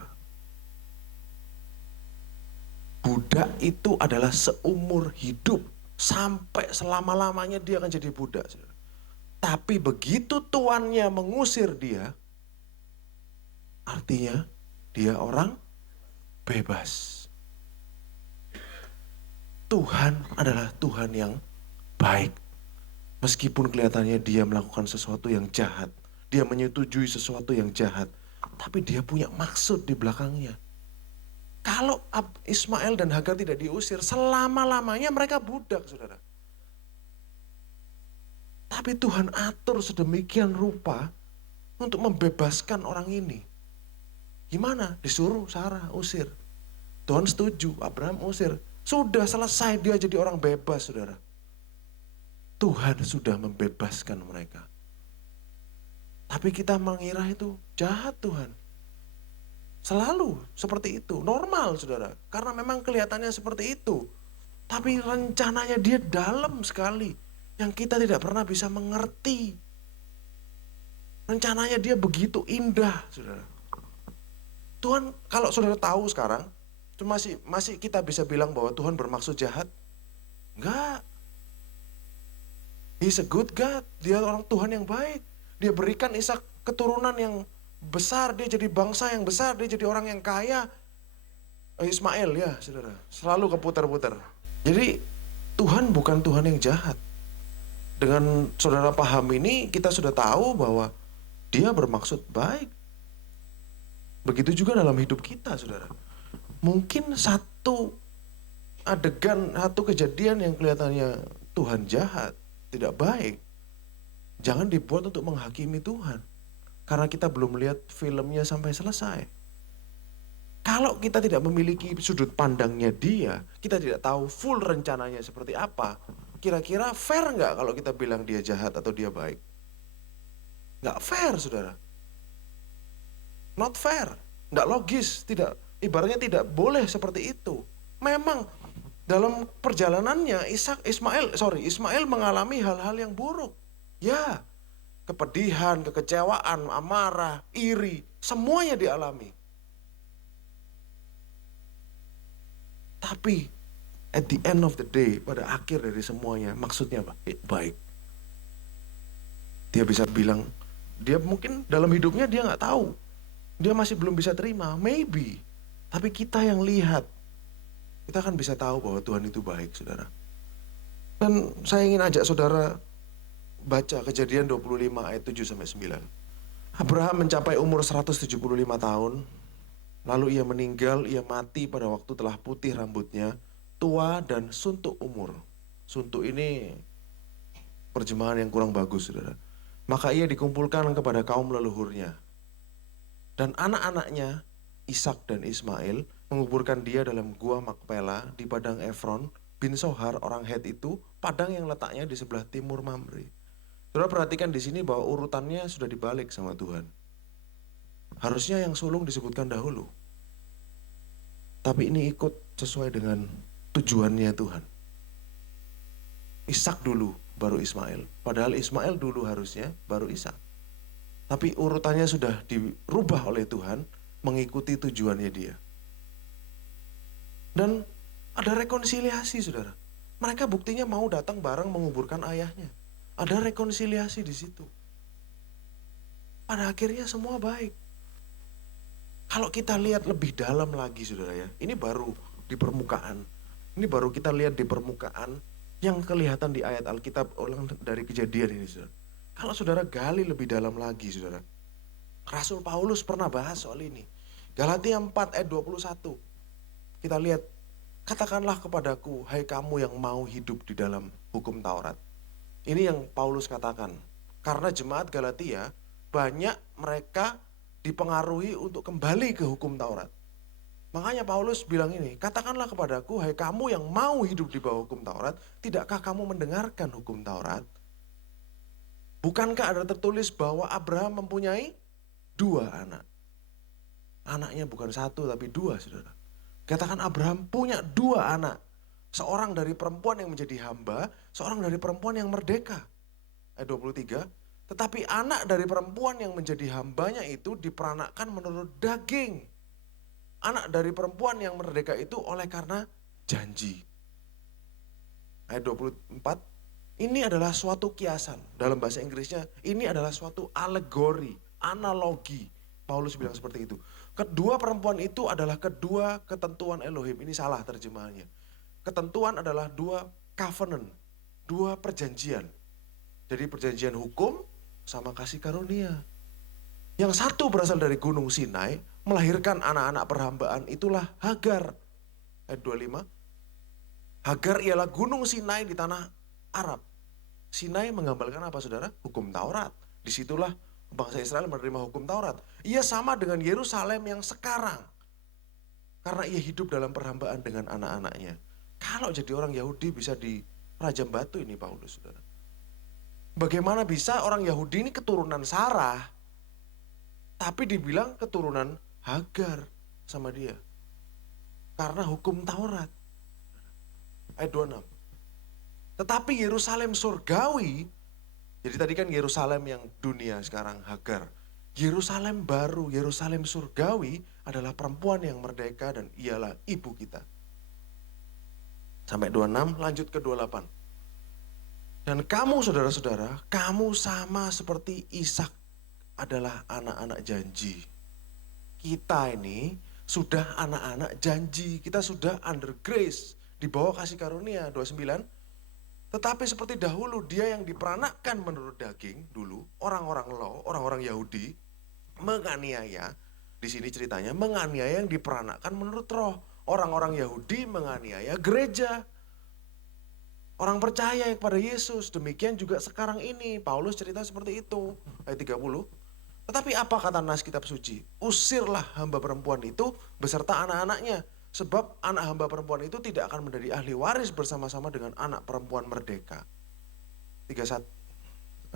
Budak itu adalah seumur hidup, sampai selama-lamanya dia akan jadi budak, saudara. Tapi begitu tuannya mengusir dia, artinya dia orang bebas. Tuhan adalah Tuhan yang baik. Meskipun kelihatannya dia melakukan sesuatu yang jahat. Dia menyetujui sesuatu yang jahat. Tapi dia punya maksud di belakangnya. Kalau Ismail dan Hagar tidak diusir, selama-lamanya mereka budak, saudara. Tapi Tuhan atur sedemikian rupa untuk membebaskan orang ini. Gimana? Disuruh Sarah usir. Tuhan setuju, Abraham usir. Sudah selesai dia jadi orang bebas, saudara. Tuhan sudah membebaskan mereka. Tapi kita mengira itu jahat Tuhan. Selalu seperti itu, normal, saudara. Karena memang kelihatannya seperti itu. Tapi rencananya dia dalam sekali. Yang kita tidak pernah bisa mengerti. Rencananya dia begitu indah, saudara. Tuhan, kalau saudara tahu sekarang, masih kita bisa bilang bahwa Tuhan bermaksud jahat? Enggak. He's a good God. Dia orang Tuhan yang baik. Dia berikan Ishak keturunan yang besar. Dia jadi bangsa yang besar. Dia jadi orang yang kaya. Ismail ya, saudara. Selalu keputar-putar. Jadi Tuhan bukan Tuhan yang jahat. Dengan saudara paham ini, kita sudah tahu bahwa dia bermaksud baik. Begitu juga dalam hidup kita, saudara. Mungkin satu adegan, satu kejadian yang kelihatannya Tuhan jahat, tidak baik. Jangan dibuat untuk menghakimi Tuhan. Karena kita belum melihat filmnya sampai selesai. Kalau kita tidak memiliki sudut pandangnya dia, kita tidak tahu full rencananya seperti apa, kira-kira fair nggak kalau kita bilang dia jahat atau dia baik? Nggak fair, saudara. Not fair, nggak logis, tidak, ibaratnya tidak boleh seperti itu. Memang dalam perjalanannya Ismail mengalami hal-hal yang buruk. Ya, kepedihan, kekecewaan, amarah, iri, semuanya dialami. Tapi at the end of the day, pada akhir dari semuanya, maksudnya apa? Baik. Dia bisa bilang, dia mungkin dalam hidupnya dia nggak tahu. Dia masih belum bisa terima, maybe. Tapi kita yang lihat, kita akan bisa tahu bahwa Tuhan itu baik, saudara. Dan saya ingin ajak saudara baca Kejadian 25 ayat 7-9. Abraham mencapai umur 175 tahun. Lalu ia meninggal, ia mati pada waktu telah putih rambutnya, tua dan suntuk umur. Suntuk ini terjemahan yang kurang bagus, saudara. Maka ia dikumpulkan kepada kaum leluhurnya. Dan anak-anaknya, Ishak dan Ismail, menguburkan dia dalam gua Makpela di padang Efron bin Sohar orang Het itu, padang yang letaknya di sebelah timur Mamre. Saudara perhatikan di sini bahwa urutannya sudah dibalik sama Tuhan. Harusnya yang sulung disebutkan dahulu. Tapi ini ikut sesuai dengan tujuannya Tuhan. Ishak dulu, baru Ismail. Padahal Ismail dulu harusnya, baru Ishak. Tapi urutannya sudah dirubah oleh Tuhan mengikuti tujuannya dia. Dan ada rekonsiliasi, saudara. Mereka buktinya mau datang bareng menguburkan ayahnya. Ada rekonsiliasi di situ. Pada akhirnya semua baik. Kalau kita lihat lebih dalam lagi, saudara ya, ini baru di permukaan. Ini baru kita lihat di permukaan yang kelihatan di ayat Alkitab ulang dari Kejadian ini, saudara. Kalau saudara gali lebih dalam lagi, saudara. Rasul Paulus pernah bahas soal ini. Galatia 4 ayat 21. Kita lihat, katakanlah kepadaku, hai kamu yang mau hidup di dalam hukum Taurat. Ini yang Paulus katakan. Karena jemaat Galatia, banyak mereka dipengaruhi untuk kembali ke hukum Taurat. Makanya Paulus bilang ini, katakanlah kepadaku, hai kamu yang mau hidup di bawah hukum Taurat, tidakkah kamu mendengarkan hukum Taurat? Bukankah ada tertulis bahwa Abraham mempunyai 2 anak? Anaknya bukan 1 tapi 2, saudara. Katakan Abraham punya 2 anak. Seorang dari perempuan yang menjadi hamba, seorang dari perempuan yang merdeka. Ayat 23. Tetapi anak dari perempuan yang menjadi hambanya itu diperanakkan menurut daging. Anak dari perempuan yang merdeka itu oleh karena janji. Ayat 24, ini adalah suatu kiasan. Dalam bahasa Inggrisnya, ini adalah suatu alegori, analogi. Paulus bilang seperti itu. Kedua perempuan itu adalah kedua ketentuan Elohim. Ini salah terjemahannya. Ketentuan adalah 2 covenant, 2 perjanjian. Jadi perjanjian hukum sama kasih karunia. Yang satu berasal dari Gunung Sinai, melahirkan anak-anak perhambaan, itulah Hagar. Ayat 25. Hagar ialah Gunung Sinai di tanah Arab. Sinai menggambarkan apa, saudara? Hukum Taurat. Disitulah bangsa Israel menerima hukum Taurat. Ia sama dengan Yerusalem yang sekarang. Karena ia hidup dalam perhambaan dengan anak-anaknya. Kalau jadi orang Yahudi bisa dirajam batu ini Paulus, saudara. Bagaimana bisa orang Yahudi ini keturunan Sarah, tapi dibilang keturunan Hagar sama dia? Karena hukum Taurat. Ayat 26. Tetapi Yerusalem surgawi, jadi tadi kan Yerusalem yang dunia sekarang Hagar. Yerusalem baru, Yerusalem surgawi adalah perempuan yang merdeka dan ialah ibu kita. Sampai 26, lanjut ke 28. Dan kamu saudara-saudara, kamu sama seperti Ishak adalah anak-anak janji. Kita ini sudah anak-anak janji, kita sudah under grace, di bawah kasih karunia. 29. Tetapi seperti dahulu dia yang diperanakkan menurut daging dulu, orang-orang law, orang-orang Yahudi menganiaya, di sini ceritanya menganiaya yang diperanakkan menurut roh. Orang-orang Yahudi menganiaya gereja, orang percaya kepada Yesus. Demikian juga sekarang ini, Paulus cerita seperti itu, ayat 30. Tetapi apa kata nas kitab suci? Usirlah hamba perempuan itu beserta anak-anaknya. Sebab anak hamba perempuan itu tidak akan menjadi ahli waris bersama-sama dengan anak perempuan merdeka. 31,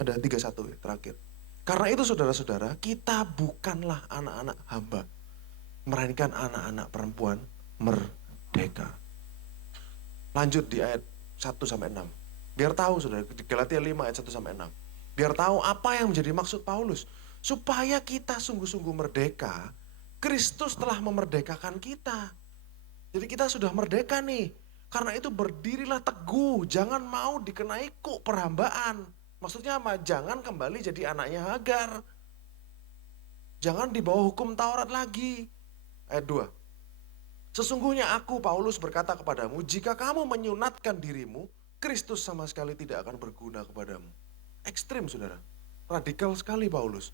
ada 31 ya, terakhir. Karena itu saudara-saudara, kita bukanlah anak-anak hamba, melainkan anak-anak perempuan merdeka. Lanjut di ayat 1-6. Biar tahu saudara, di Galatia 5 ayat 1-6. Biar tahu apa yang menjadi maksud Paulus. Supaya kita sungguh-sungguh merdeka, Kristus telah memerdekakan kita. Jadi kita sudah merdeka nih. Karena itu berdirilah teguh, jangan mau dikenai kuk perhambaan. Maksudnya apa? Jangan kembali jadi anaknya Hagar. Jangan di bawah hukum Taurat lagi. Ayat 2. Sesungguhnya aku, Paulus, berkata kepadamu, jika kamu menyunatkan dirimu, Kristus sama sekali tidak akan berguna kepadamu. Ekstrim, saudara. Radikal sekali Paulus.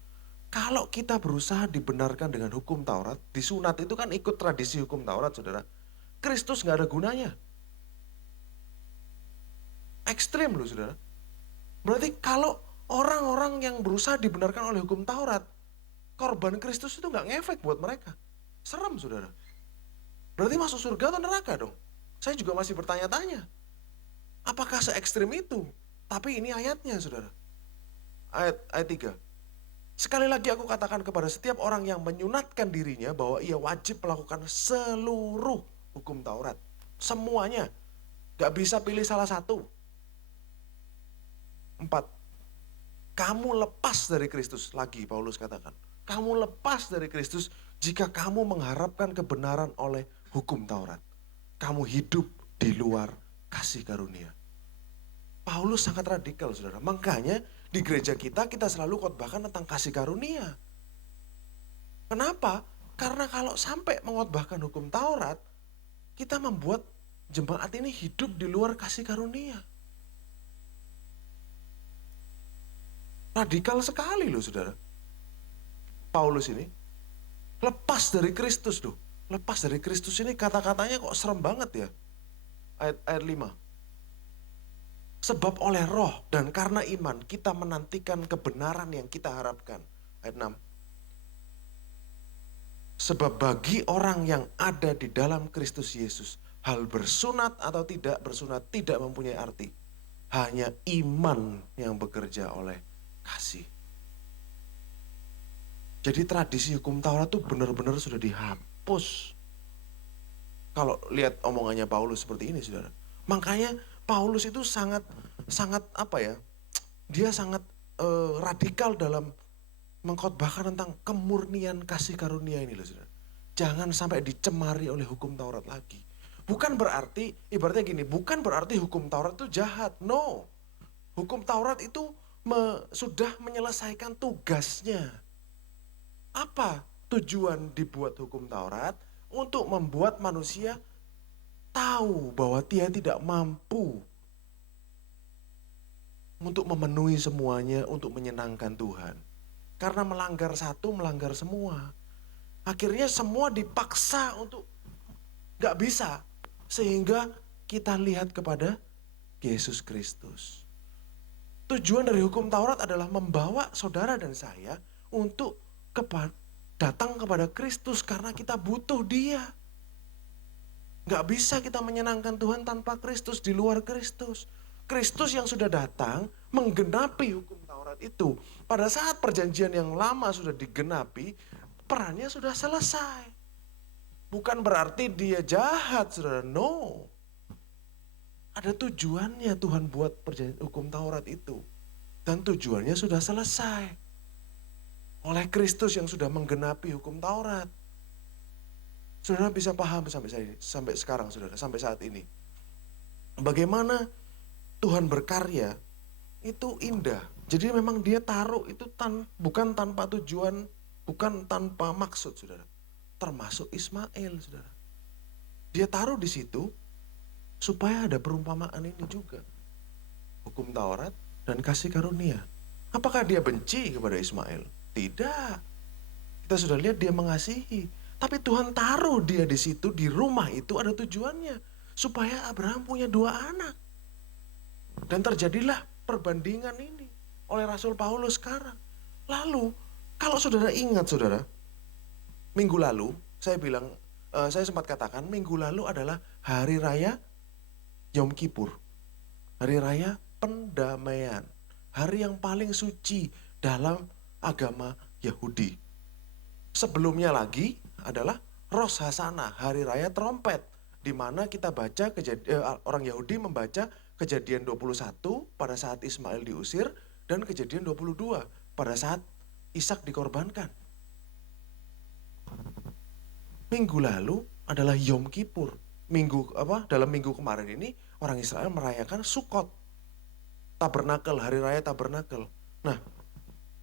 Kalau kita berusaha dibenarkan dengan hukum Taurat, disunat itu kan ikut tradisi hukum Taurat, saudara. Kristus gak ada gunanya. Ekstrim loh, saudara. Berarti kalau orang-orang yang berusaha dibenarkan oleh hukum Taurat, korban Kristus itu gak ngefek buat mereka. Serem, saudara. Berarti masuk surga atau neraka dong? Saya juga masih bertanya-tanya. Apakah se-ekstrim itu? Tapi ini ayatnya, saudara. Ayat 3. Sekali lagi aku katakan kepada setiap orang yang menyunatkan dirinya bahwa ia wajib melakukan seluruh hukum Taurat. Semuanya. Gak bisa pilih salah satu. 4. Kamu lepas dari Kristus. Lagi Paulus katakan. Kamu lepas dari Kristus jika kamu mengharapkan kebenaran oleh hukum Taurat. Kamu hidup di luar kasih karunia. Paulus sangat radikal, saudara. Makanya di gereja kita selalu khotbahkan tentang kasih karunia. Kenapa? Karena kalau sampai mengkhotbahkan hukum Taurat, kita membuat jemaat ini hidup di luar kasih karunia. Radikal sekali loh, saudara. Paulus ini lepas dari Kristus loh. Lepas dari Kristus ini kata-katanya kok serem banget ya. Ayat 5. Sebab oleh roh dan karena iman kita menantikan kebenaran yang kita harapkan. Ayat 6. Sebab bagi orang yang ada di dalam Kristus Yesus, hal bersunat atau tidak bersunat tidak mempunyai arti. Hanya iman yang bekerja oleh kasih. Jadi tradisi hukum Taurat itu benar-benar sudah dihapus. Kalau lihat omongannya Paulus seperti ini, saudara. Makanya Paulus itu sangat apa ya? Dia sangat radikal dalam mengkhotbahkan tentang kemurnian kasih karunia ini loh, saudara. Jangan sampai dicemari oleh hukum Taurat lagi. Bukan berarti, ibaratnya gini, bukan berarti hukum Taurat itu jahat. No. Hukum Taurat itu sudah menyelesaikan tugasnya. Apa tujuan dibuat hukum Taurat? Untuk membuat manusia tahu bahwa dia tidak mampu untuk memenuhi semuanya, untuk menyenangkan Tuhan. Karena melanggar satu, melanggar semua. Akhirnya semua dipaksa untuk gak bisa. Sehingga kita lihat kepada Yesus Kristus. Tujuan dari hukum Taurat adalah membawa saudara dan saya untuk datang kepada Kristus karena kita butuh Dia. Gak bisa kita menyenangkan Tuhan tanpa Kristus, di luar Kristus. Kristus yang sudah datang menggenapi hukum Taurat itu. Pada saat perjanjian yang lama sudah digenapi, perannya sudah selesai. Bukan berarti dia jahat, saudara. No. Ada tujuannya Tuhan buat perjanjian hukum Taurat itu. Dan tujuannya sudah selesai. Oleh Kristus yang sudah menggenapi hukum Taurat. Saudara bisa paham sampai sekarang, saudara, sampai saat ini. Bagaimana Tuhan berkarya itu indah. Jadi memang dia taruh itu bukan tanpa tujuan, bukan tanpa maksud, saudara. Termasuk Ismail, saudara. Dia taruh di situ supaya ada perumpamaan ini juga. hukum Taurat dan kasih karunia. Apakah dia benci kepada Ismail? Tidak. Kita sudah lihat dia mengasihi. Tapi Tuhan taruh dia di situ, di rumah itu ada tujuannya. Supaya Abraham punya 2 anak. Dan terjadilah perbandingan ini oleh Rasul Paulus sekarang. Lalu, kalau saudara ingat saudara, minggu lalu saya bilang, saya sempat katakan minggu lalu adalah hari raya Yom Kippur. Hari raya pendamaian. Hari yang paling suci dalam agama Yahudi. Sebelumnya lagi adalah Rosh Hasanah, hari raya trompet. Di mana kita baca, orang Yahudi membaca Kejadian 21 pada saat Ismail diusir, dan Kejadian 22 pada saat Ishak dikorbankan. Minggu lalu adalah Yom Kippur. Dalam minggu kemarin ini orang Israel merayakan Sukkot. Tabernakel, hari raya Tabernakel. Nah,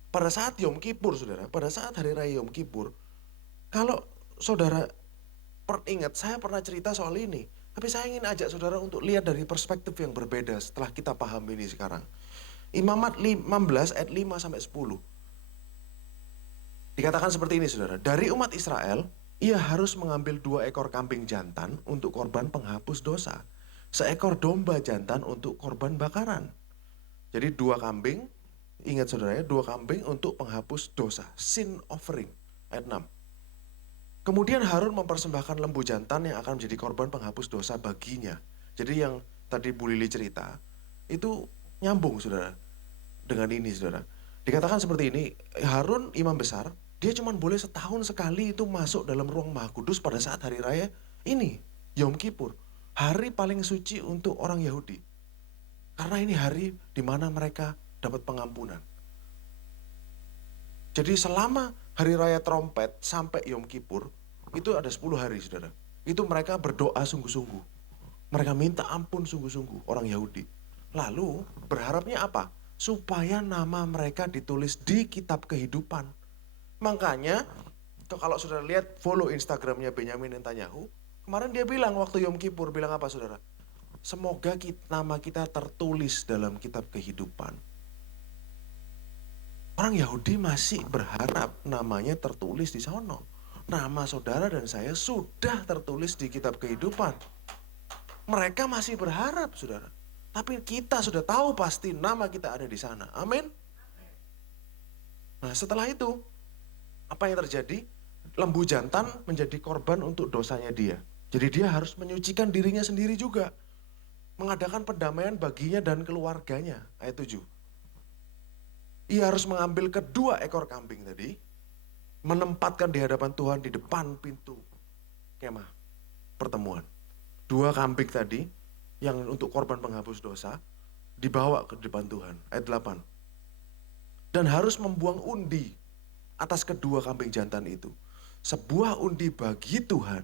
pada saat Yom Kippur saudara, pada saat hari raya Yom Kippur, kalau saudara ingat, saya pernah cerita soal ini. Tapi saya ingin ajak saudara untuk lihat dari perspektif yang berbeda setelah kita paham ini sekarang. Imamat 15 ayat 5-10. Dikatakan seperti ini saudara. Dari umat Israel, ia harus mengambil 2 ekor kambing jantan untuk korban penghapus dosa. Seekor domba jantan untuk korban bakaran. Jadi 2 kambing, ingat saudara ya, 2 kambing untuk penghapus dosa. Sin offering, ayat 6. Kemudian Harun mempersembahkan lembu jantan yang akan menjadi korban penghapus dosa baginya. Jadi yang tadi Bu Lili cerita, itu nyambung saudara, dengan ini saudara. Dikatakan seperti ini, Harun imam besar, dia cuma boleh setahun sekali itu masuk dalam ruang Maha Kudus pada saat hari raya ini, Yom Kippur. Hari paling suci untuk orang Yahudi. Karena ini hari di mana mereka dapat pengampunan. Jadi selama hari raya trompet sampai Yom Kippur, itu ada 10 hari saudara. Itu mereka berdoa sungguh-sungguh. Mereka minta ampun sungguh-sungguh, orang Yahudi. Lalu berharapnya apa? Supaya nama mereka ditulis di kitab kehidupan. Makanya kalau saudara lihat follow Instagramnya Benyamin Netanyahu, kemarin dia bilang waktu Yom Kippur, bilang apa saudara? Semoga nama kita tertulis dalam kitab kehidupan. Orang Yahudi masih berharap namanya tertulis di sana. Nama saudara dan saya sudah tertulis di kitab kehidupan. Mereka masih berharap saudara. Tapi kita sudah tahu pasti nama kita ada di sana. Amin. Nah setelah itu, apa yang terjadi? Lembu jantan menjadi korban untuk dosanya dia. Jadi dia harus menyucikan dirinya sendiri juga. Mengadakan pendamaian baginya dan keluarganya. Ayat 7. Ia harus mengambil kedua ekor kambing tadi, menempatkan di hadapan Tuhan di depan pintu kemah pertemuan. 2 kambing tadi yang untuk korban penghapus dosa dibawa ke depan Tuhan. Ayat 8. Dan harus membuang undi atas kedua kambing jantan itu. Sebuah undi bagi Tuhan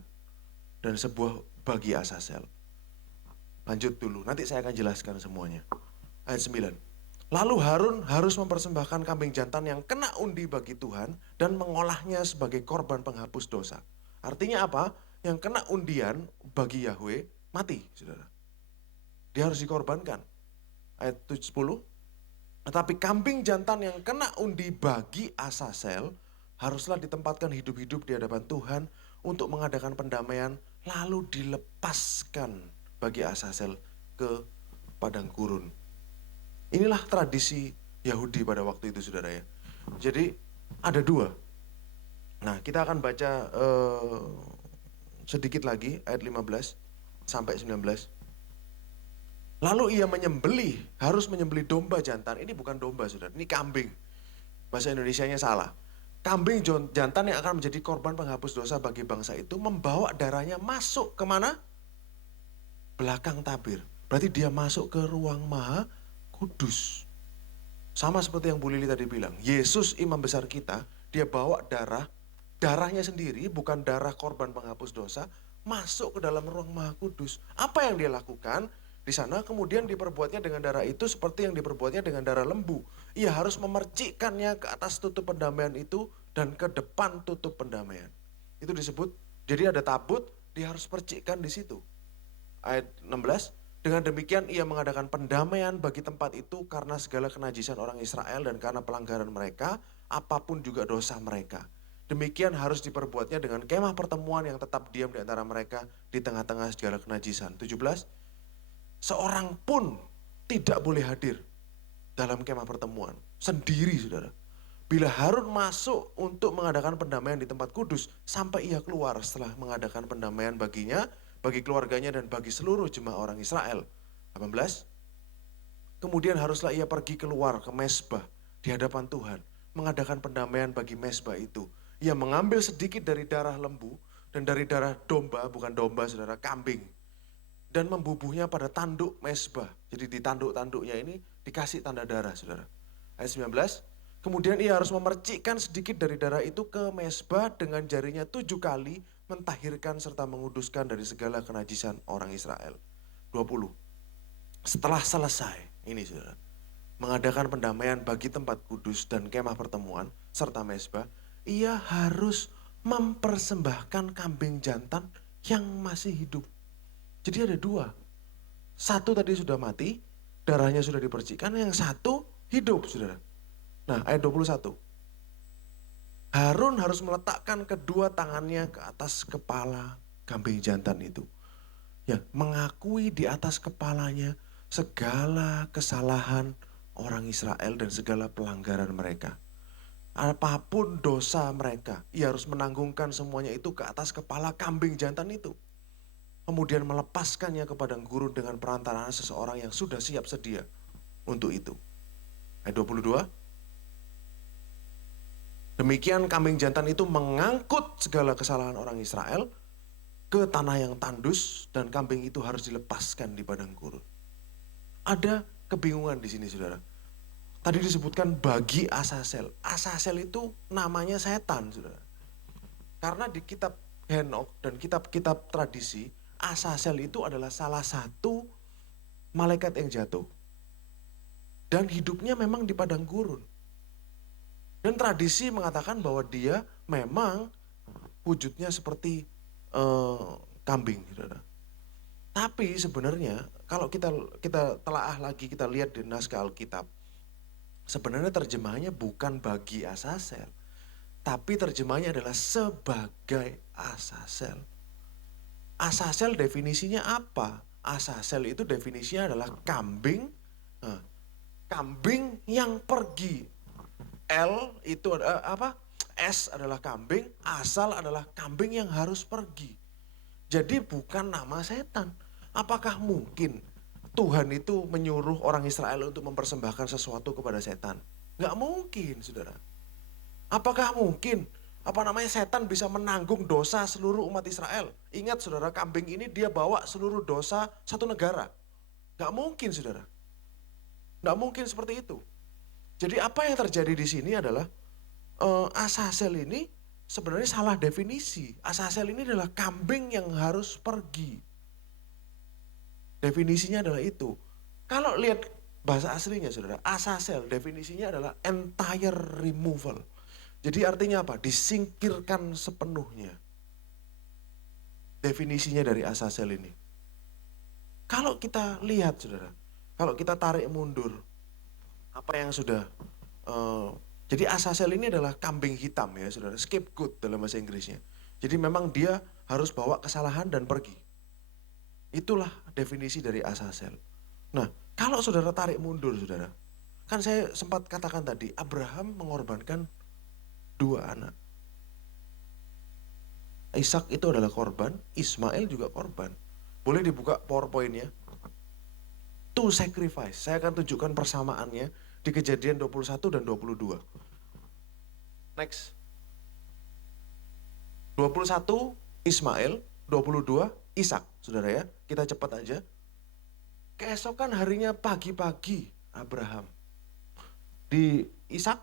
dan sebuah bagi Asasel. Lanjut dulu, nanti saya akan jelaskan semuanya. Ayat 9. Lalu Harun harus mempersembahkan kambing jantan yang kena undi bagi Tuhan dan mengolahnya sebagai korban penghapus dosa. Artinya apa? Yang kena undian bagi Yahweh mati, saudara. Dia harus dikorbankan. Ayat 10. Tetapi kambing jantan yang kena undi bagi Asasel haruslah ditempatkan hidup-hidup di hadapan Tuhan untuk mengadakan pendamaian, lalu dilepaskan bagi Asasel ke padang gurun. Inilah tradisi Yahudi pada waktu itu saudara ya. Jadi ada 2. Nah kita akan baca sedikit lagi ayat 15 sampai 19. Lalu ia harus menyembelih domba jantan. Ini bukan domba saudara, ini kambing. Bahasa Indonesianya salah. Kambing jantan yang akan menjadi korban penghapus dosa bagi bangsa itu, membawa darahnya masuk kemana? Belakang tabir. Berarti dia masuk ke ruang Maha Kudus. Sama seperti yang Bu Lili tadi bilang, Yesus imam besar kita, dia bawa darahnya sendiri, bukan darah korban penghapus dosa, masuk ke dalam ruang Maha Kudus. Apa yang dia lakukan? Di sana kemudian diperbuatnya dengan darah itu seperti yang diperbuatnya dengan darah lembu. Ia harus memercikkannya ke atas tutup pendamaian itu dan ke depan tutup pendamaian. Itu disebut, jadi ada tabut, dia harus percikkan di situ. Ayat 16. Dengan demikian ia mengadakan pendamaian bagi tempat itu karena segala kenajisan orang Israel dan karena pelanggaran mereka, apapun juga dosa mereka. Demikian harus diperbuatnya dengan kemah pertemuan yang tetap diam di antara mereka di tengah-tengah segala kenajisan. 17. Seorang pun tidak boleh hadir dalam kemah pertemuan sendiri, saudara. Bila Harun masuk untuk mengadakan pendamaian di tempat kudus, sampai ia keluar setelah mengadakan pendamaian baginya, bagi keluarganya dan bagi seluruh jemaah orang Israel. 18. Kemudian haruslah ia pergi keluar ke mezbah di hadapan Tuhan, mengadakan pendamaian bagi mezbah itu. Ia mengambil sedikit dari darah lembu dan dari darah domba, bukan domba saudara, kambing. Dan membubuhnya pada tanduk mezbah. Jadi di tanduk-tanduknya ini dikasih tanda darah, saudara. Ayat 19, kemudian ia harus memercikkan sedikit dari darah itu ke mezbah dengan jarinya 7 kali, mentahirkan serta menguduskan dari segala kenajisan orang Israel. 20, setelah selesai, ini saudara, mengadakan pendamaian bagi tempat kudus dan kemah pertemuan, serta mezbah, ia harus mempersembahkan kambing jantan yang masih hidup. Jadi ada dua. Satu tadi sudah mati, darahnya sudah dipercikkan, yang satu hidup, saudara. Nah, ayat 21. Harun harus meletakkan kedua tangannya ke atas kepala kambing jantan itu. Ya, mengakui di atas kepalanya segala kesalahan orang Israel dan segala pelanggaran mereka. Apapun dosa mereka, ia harus menanggungkan semuanya itu ke atas kepala kambing jantan itu. Kemudian melepaskannya ke padang gurun dengan perantaraan seseorang yang sudah siap sedia untuk itu. Ayat 22. Demikian kambing jantan itu mengangkut segala kesalahan orang Israel ke tanah yang tandus dan kambing itu harus dilepaskan di padang gurun. Ada kebingungan di sini, saudara. Tadi disebutkan bagi Asasel. Asasel itu namanya setan, saudara. Karena di kitab Henokh dan kitab-kitab tradisi, Asasel itu adalah salah satu malaikat yang jatuh. Dan hidupnya memang di padang gurun. Dan tradisi mengatakan bahwa dia memang wujudnya seperti kambing. Saudara. Tapi sebenarnya kalau kita telaah lagi, kita lihat di naskah Alkitab, sebenarnya terjemahannya bukan bagi Asasel. Tapi terjemahannya adalah sebagai Asasel. Asasel definisinya apa? Asasel itu definisinya adalah kambing, kambing yang pergi. L itu apa? S adalah kambing, asal adalah kambing yang harus pergi. Jadi bukan nama setan. Apakah mungkin Tuhan itu menyuruh orang Israel untuk mempersembahkan sesuatu kepada setan? Gak mungkin, saudara. Apakah mungkin setan bisa menanggung dosa seluruh umat Israel? Ingat saudara, kambing ini dia bawa seluruh dosa satu negara. Gak mungkin, saudara. Gak mungkin seperti itu. Jadi apa yang terjadi di sini adalah Asasel ini sebenarnya salah definisi. Asasel ini adalah kambing yang harus pergi. Definisinya adalah itu. Kalau lihat bahasa aslinya, saudara, Asasel definisinya adalah entire removal. Jadi artinya apa? Disingkirkan sepenuhnya. Definisinya dari Asasel ini. Kalau kita lihat, saudara, kalau kita tarik mundur, apa yang sudah, jadi Asasel ini adalah kambing hitam ya, saudara, scapegoat dalam bahasa Inggrisnya. Jadi memang dia harus bawa kesalahan dan pergi. Itulah definisi dari Asasel. Nah, kalau saudara tarik mundur, saudara, kan saya sempat katakan tadi, Abraham mengorbankan 2 anak. Ishak itu adalah korban, Ismail juga korban. Boleh dibuka PowerPoint-nya? To sacrifice. Saya akan tunjukkan persamaannya di Kejadian 21 dan 22. Next. 21 Ismail, 22 Ishak. Saudara ya, kita cepat aja. Keesokan harinya pagi-pagi Abraham. Di Ishak,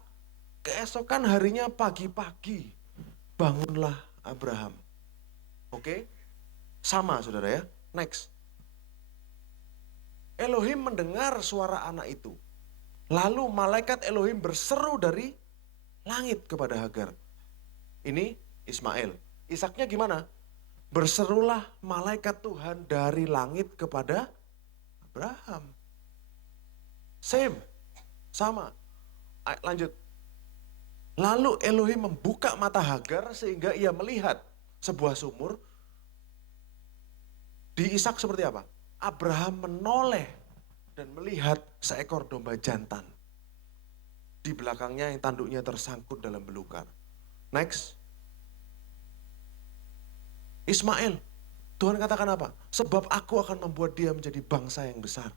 keesokan harinya pagi-pagi bangunlah Abraham. Oke? Sama saudara ya. Next. Elohim mendengar suara anak itu. Lalu malaikat Elohim berseru dari langit kepada Hagar. Ini Ismail. Ishaknya gimana? Berserulah malaikat Tuhan dari langit kepada Abraham. Same, sama. Lanjut. Lalu Elohim membuka mata Hagar sehingga ia melihat sebuah sumur. Di Ishak seperti apa? Abraham menoleh dan melihat seekor domba jantan. Di belakangnya yang tanduknya tersangkut dalam belukar. Next. Ismail. Tuhan katakan apa? Sebab aku akan membuat dia menjadi bangsa yang besar.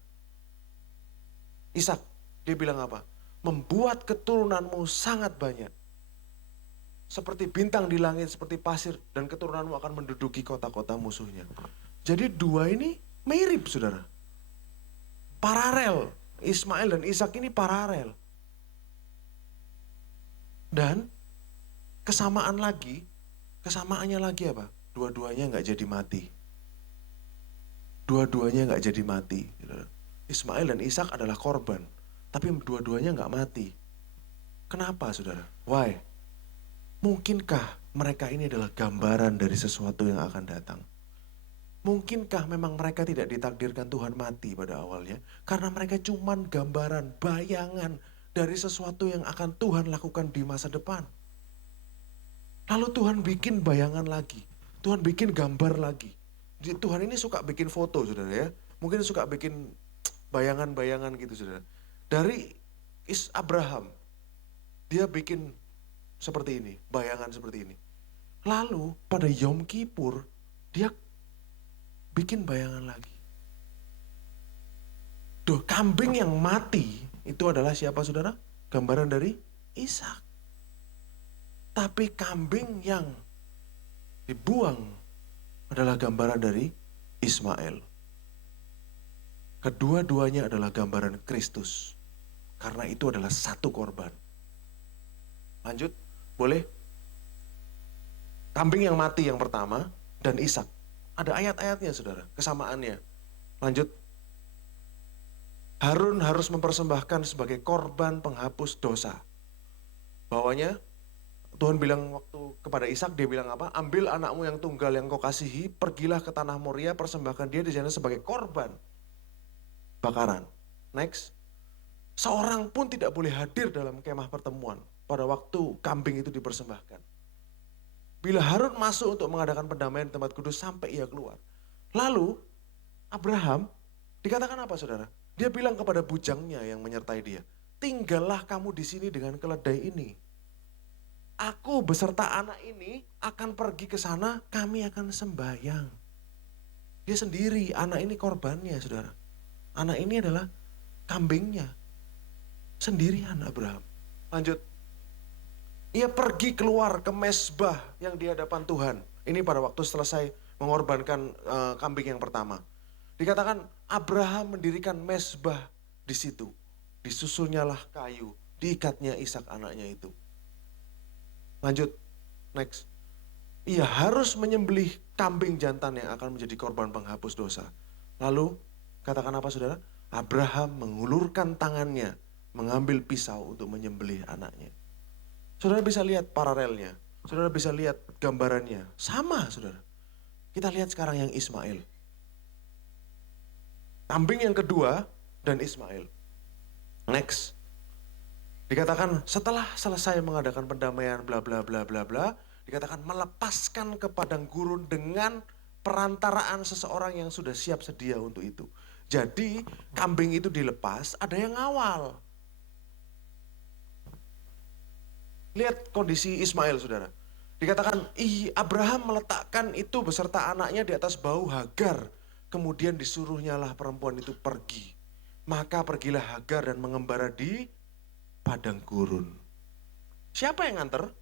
Ishak, dia bilang apa? Membuat keturunanmu sangat banyak. Seperti bintang di langit, seperti pasir. Dan keturunanmu akan menduduki kota-kota musuhnya. Jadi dua ini mirip, saudara. Paralel. Ismail dan Ishak ini paralel. Dan kesamaannya lagi apa? Dua-duanya nggak jadi mati. Dua-duanya nggak jadi mati. Ismail dan Ishak adalah korban, tapi dua-duanya nggak mati. Kenapa, saudara? Why? Mungkinkah mereka ini adalah gambaran dari sesuatu yang akan datang? Mungkinkah memang mereka tidak ditakdirkan Tuhan mati pada awalnya? Karena mereka cuman gambaran, bayangan dari sesuatu yang akan Tuhan lakukan di masa depan. Lalu Tuhan bikin bayangan lagi. Tuhan bikin gambar lagi. Tuhan ini suka bikin foto, saudara ya. Mungkin suka bikin bayangan-bayangan gitu, saudara. Dari Abraham, dia bikin seperti ini, bayangan seperti ini. Lalu pada Yom Kippur, dia bikin bayangan lagi. Kambing yang mati itu adalah siapa, saudara? Gambaran dari Ishak. Tapi kambing yang dibuang adalah gambaran dari Ismail. Kedua-duanya adalah gambaran Kristus. Karena itu adalah satu korban. Lanjut, boleh? Kambing yang mati yang pertama dan Ishak. Ada ayat-ayatnya, saudara, kesamaannya. Lanjut. Harun harus mempersembahkan sebagai korban penghapus dosa. Bawahnya, Tuhan bilang waktu kepada Ishak, dia bilang apa? Ambil anakmu yang tunggal yang kau kasihi, pergilah ke tanah Moria, persembahkan dia di sana sebagai korban bakaran. Next. Seorang pun tidak boleh hadir dalam kemah pertemuan pada waktu kambing itu dipersembahkan. Bila Harun masuk untuk mengadakan pendamaian di tempat kudus sampai ia keluar. Lalu Abraham dikatakan apa, saudara? Dia bilang kepada bujangnya yang menyertai dia, tinggallah kamu di sini dengan keledai ini. Aku beserta anak ini akan pergi ke sana, kami akan sembahyang. Dia sendiri, anak ini korbannya, saudara. Anak ini adalah kambingnya. Sendirian Abraham. Lanjut. Ia pergi keluar ke mezbah yang di hadapan Tuhan. Ini pada waktu selesai mengorbankan kambing yang pertama. Dikatakan Abraham mendirikan mezbah di situ. Disusunyalah kayu, diikatnya Ishak anaknya itu. Lanjut, next. Ia harus menyembelih kambing jantan yang akan menjadi korban penghapus dosa. Lalu, katakan apa, saudara? Abraham mengulurkan tangannya, mengambil pisau untuk menyembelih anaknya. Saudara bisa lihat paralelnya. Saudara bisa lihat gambarannya. Sama, saudara. Kita lihat sekarang yang Ismail. Kambing yang kedua dan Ismail. Next. Dikatakan setelah selesai mengadakan pendamaian bla bla bla bla bla, dikatakan melepaskan ke padang gurun dengan perantaraan seseorang yang sudah siap sedia untuk itu. Jadi kambing itu dilepas, ada yang ngawal. Lihat kondisi Ismail, saudara. Dikatakan Abraham meletakkan itu beserta anaknya di atas bahu Hagar. Kemudian disuruhnyalah perempuan itu pergi. Maka pergilah Hagar dan mengembara di padang gurun. Siapa yang nganter?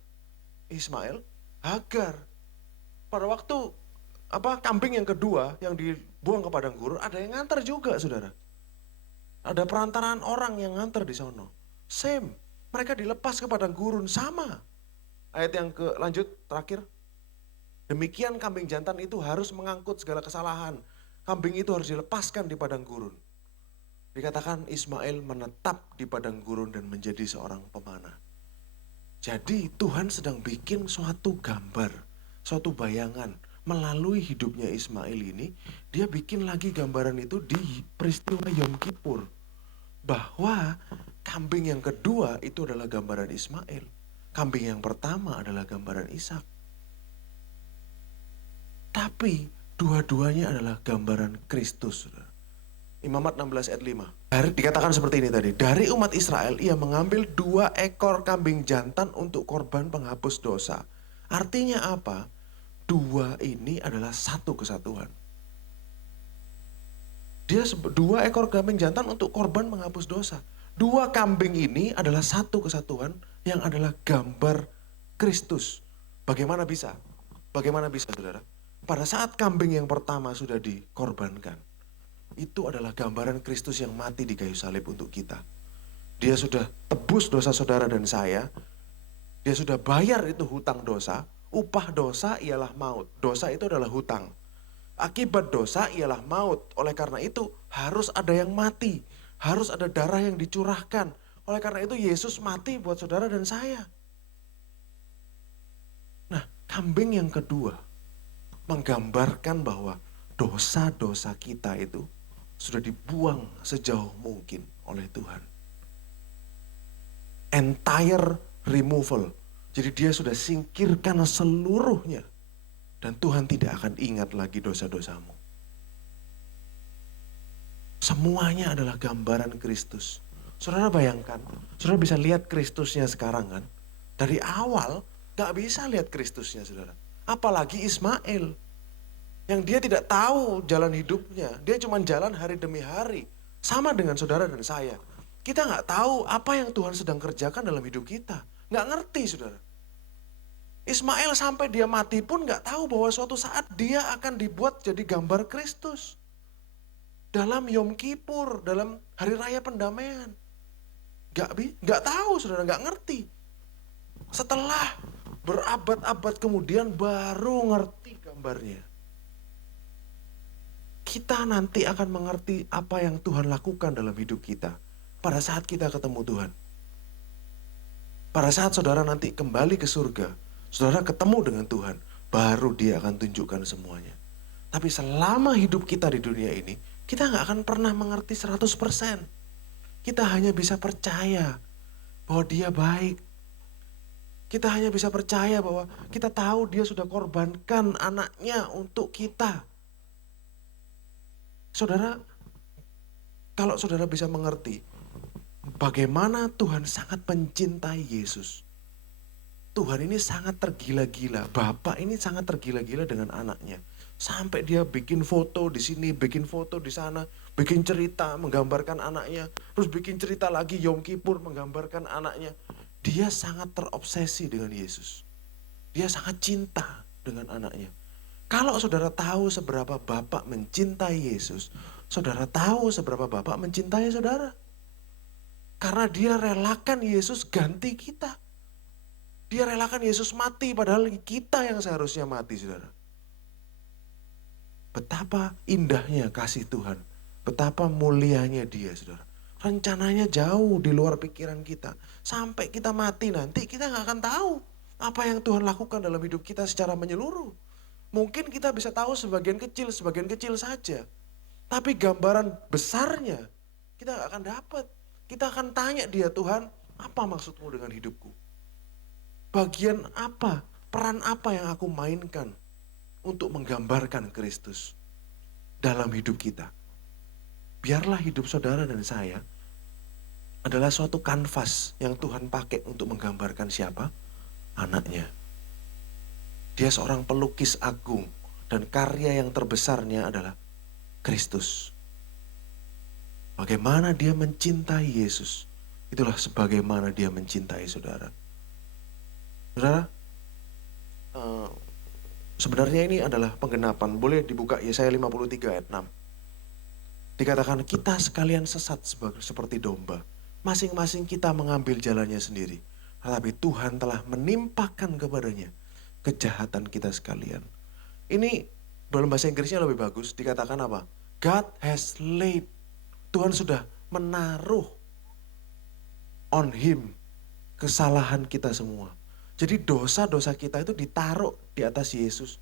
Ismail, Hagar. Pada waktu kambing yang kedua yang dibuang ke padang gurun, ada yang nganter juga, saudara. Ada perantaraan orang yang nganter di sono. Same, mereka dilepas ke padang gurun, sama. Ayat yang lanjut terakhir. Demikian kambing jantan itu harus mengangkut segala kesalahan. Kambing itu harus dilepaskan di padang gurun. Dikatakan Ismail menetap di padang gurun dan menjadi seorang pemanah. Jadi Tuhan sedang bikin suatu gambar, suatu bayangan melalui hidupnya Ismail ini, dia bikin lagi gambaran itu di peristiwa Yom Kippur. Bahwa kambing yang kedua itu adalah gambaran Ismail. Kambing yang pertama adalah gambaran Ishak. Tapi dua-duanya adalah gambaran Kristus. Imamat 16 ayat 5. Dikatakan seperti ini tadi. Dari umat Israel ia mengambil 2 ekor kambing jantan untuk korban penghapus dosa. Artinya apa? 2 ini adalah satu kesatuan. Dia 2 ekor kambing jantan untuk korban menghapus dosa. 2 kambing ini adalah satu kesatuan yang adalah gambar Kristus. Bagaimana bisa? Bagaimana bisa, saudara? Pada saat kambing yang pertama sudah dikorbankan, itu adalah gambaran Kristus yang mati di kayu salib untuk kita. Dia sudah tebus dosa saudara dan saya. Dia sudah bayar itu hutang dosa. Upah dosa ialah maut. Dosa itu adalah hutang. Akibat dosa ialah maut. Oleh karena itu harus ada yang mati. Harus ada darah yang dicurahkan. Oleh karena itu Yesus mati buat saudara dan saya. Nah, kambing yang kedua menggambarkan bahwa dosa-dosa kita itu sudah dibuang sejauh mungkin oleh Tuhan. Entire removal. Jadi dia sudah singkirkan seluruhnya. Dan Tuhan tidak akan ingat lagi dosa-dosamu. Semuanya adalah gambaran Kristus. Saudara bayangkan, saudara bisa lihat Kristusnya sekarang kan. Dari awal gak bisa lihat Kristusnya saudara. Apalagi Ismail. Yang dia tidak tahu jalan hidupnya. Dia cuma jalan hari demi hari. Sama dengan saudara dan saya. Kita gak tahu apa yang Tuhan sedang kerjakan dalam hidup kita. Gak ngerti saudara. Ismail sampai dia mati pun gak tahu bahwa suatu saat dia akan dibuat jadi gambar Kristus. Dalam Yom Kippur, dalam hari raya pendamaian. Gak tahu saudara, gak ngerti. Setelah berabad-abad kemudian baru ngerti gambarnya. Kita nanti akan mengerti apa yang Tuhan lakukan dalam hidup kita. Pada saat kita ketemu Tuhan. Pada saat saudara nanti kembali ke surga. Saudara ketemu dengan Tuhan, baru dia akan tunjukkan semuanya. Tapi selama hidup kita di dunia ini, kita gak akan pernah mengerti 100%. Kita hanya bisa percaya bahwa dia baik. Kita hanya bisa percaya bahwa kita tahu dia sudah korbankan anaknya untuk kita. Saudara, kalau saudara bisa mengerti bagaimana Tuhan sangat mencintai Yesus. Tuhan ini sangat tergila-gila, Bapak ini sangat tergila-gila dengan anaknya. Sampai dia bikin foto di sini, bikin foto di sana, bikin cerita menggambarkan anaknya. Terus bikin cerita lagi Yom Kippur menggambarkan anaknya. Dia sangat terobsesi dengan Yesus. Dia sangat cinta dengan anaknya. Kalau saudara tahu seberapa Bapak mencintai Yesus, saudara tahu seberapa Bapak mencintai saudara. Karena dia relakan Yesus ganti kita. Dia relakan Yesus mati padahal kita yang seharusnya mati, saudara. Betapa indahnya kasih Tuhan. Betapa mulianya dia, saudara. Rencananya jauh di luar pikiran kita. Sampai kita mati nanti kita gak akan tahu apa yang Tuhan lakukan dalam hidup kita secara menyeluruh. Mungkin kita bisa tahu sebagian kecil saja. Tapi gambaran besarnya kita gak akan dapat. Kita akan tanya dia, Tuhan, apa maksudmu dengan hidupku? Bagian apa, peran apa yang aku mainkan untuk menggambarkan Kristus dalam hidup kita. Biarlah hidup saudara dan saya adalah suatu kanvas yang Tuhan pakai untuk menggambarkan siapa? Anaknya. Dia seorang pelukis agung dan karya yang terbesarnya adalah Kristus. Bagaimana dia mencintai Yesus, itulah sebagaimana dia mencintai saudara. Saudara, sebenarnya ini adalah penggenapan. Boleh dibuka Yesaya 53 ayat 6. Dikatakan kita sekalian sesat seperti domba. Masing-masing kita mengambil jalannya sendiri. Tetapi Tuhan telah menimpakan kepadanya kejahatan kita sekalian. Ini dalam bahasa Inggrisnya lebih bagus. Dikatakan apa? God has laid. Tuhan sudah menaruh on him kesalahan kita semua. Jadi dosa-dosa kita itu ditaruh di atas Yesus.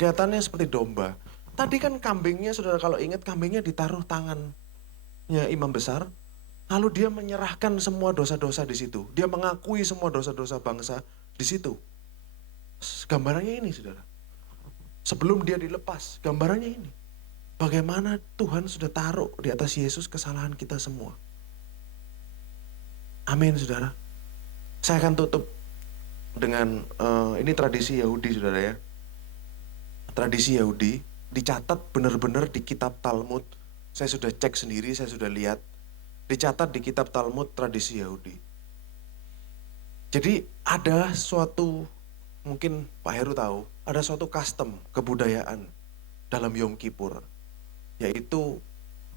Kelihatannya seperti domba. Tadi kan kambingnya, saudara kalau ingat, kambingnya ditaruh tangannya imam besar. Lalu dia menyerahkan semua dosa-dosa di situ. Dia mengakui semua dosa-dosa bangsa di situ. Gambarannya ini, saudara. Sebelum dia dilepas, gambarannya ini. Bagaimana Tuhan sudah taruh di atas Yesus kesalahan kita semua. Amin, saudara. Saya akan tutup dengan, ini tradisi Yahudi, saudara ya. Tradisi Yahudi dicatat benar-benar di kitab Talmud. Saya sudah cek sendiri, saya sudah lihat. Dicatat di kitab Talmud tradisi Yahudi. Jadi ada suatu, mungkin Pak Heru tahu, ada suatu custom, kebudayaan dalam Yom Kippur. Yaitu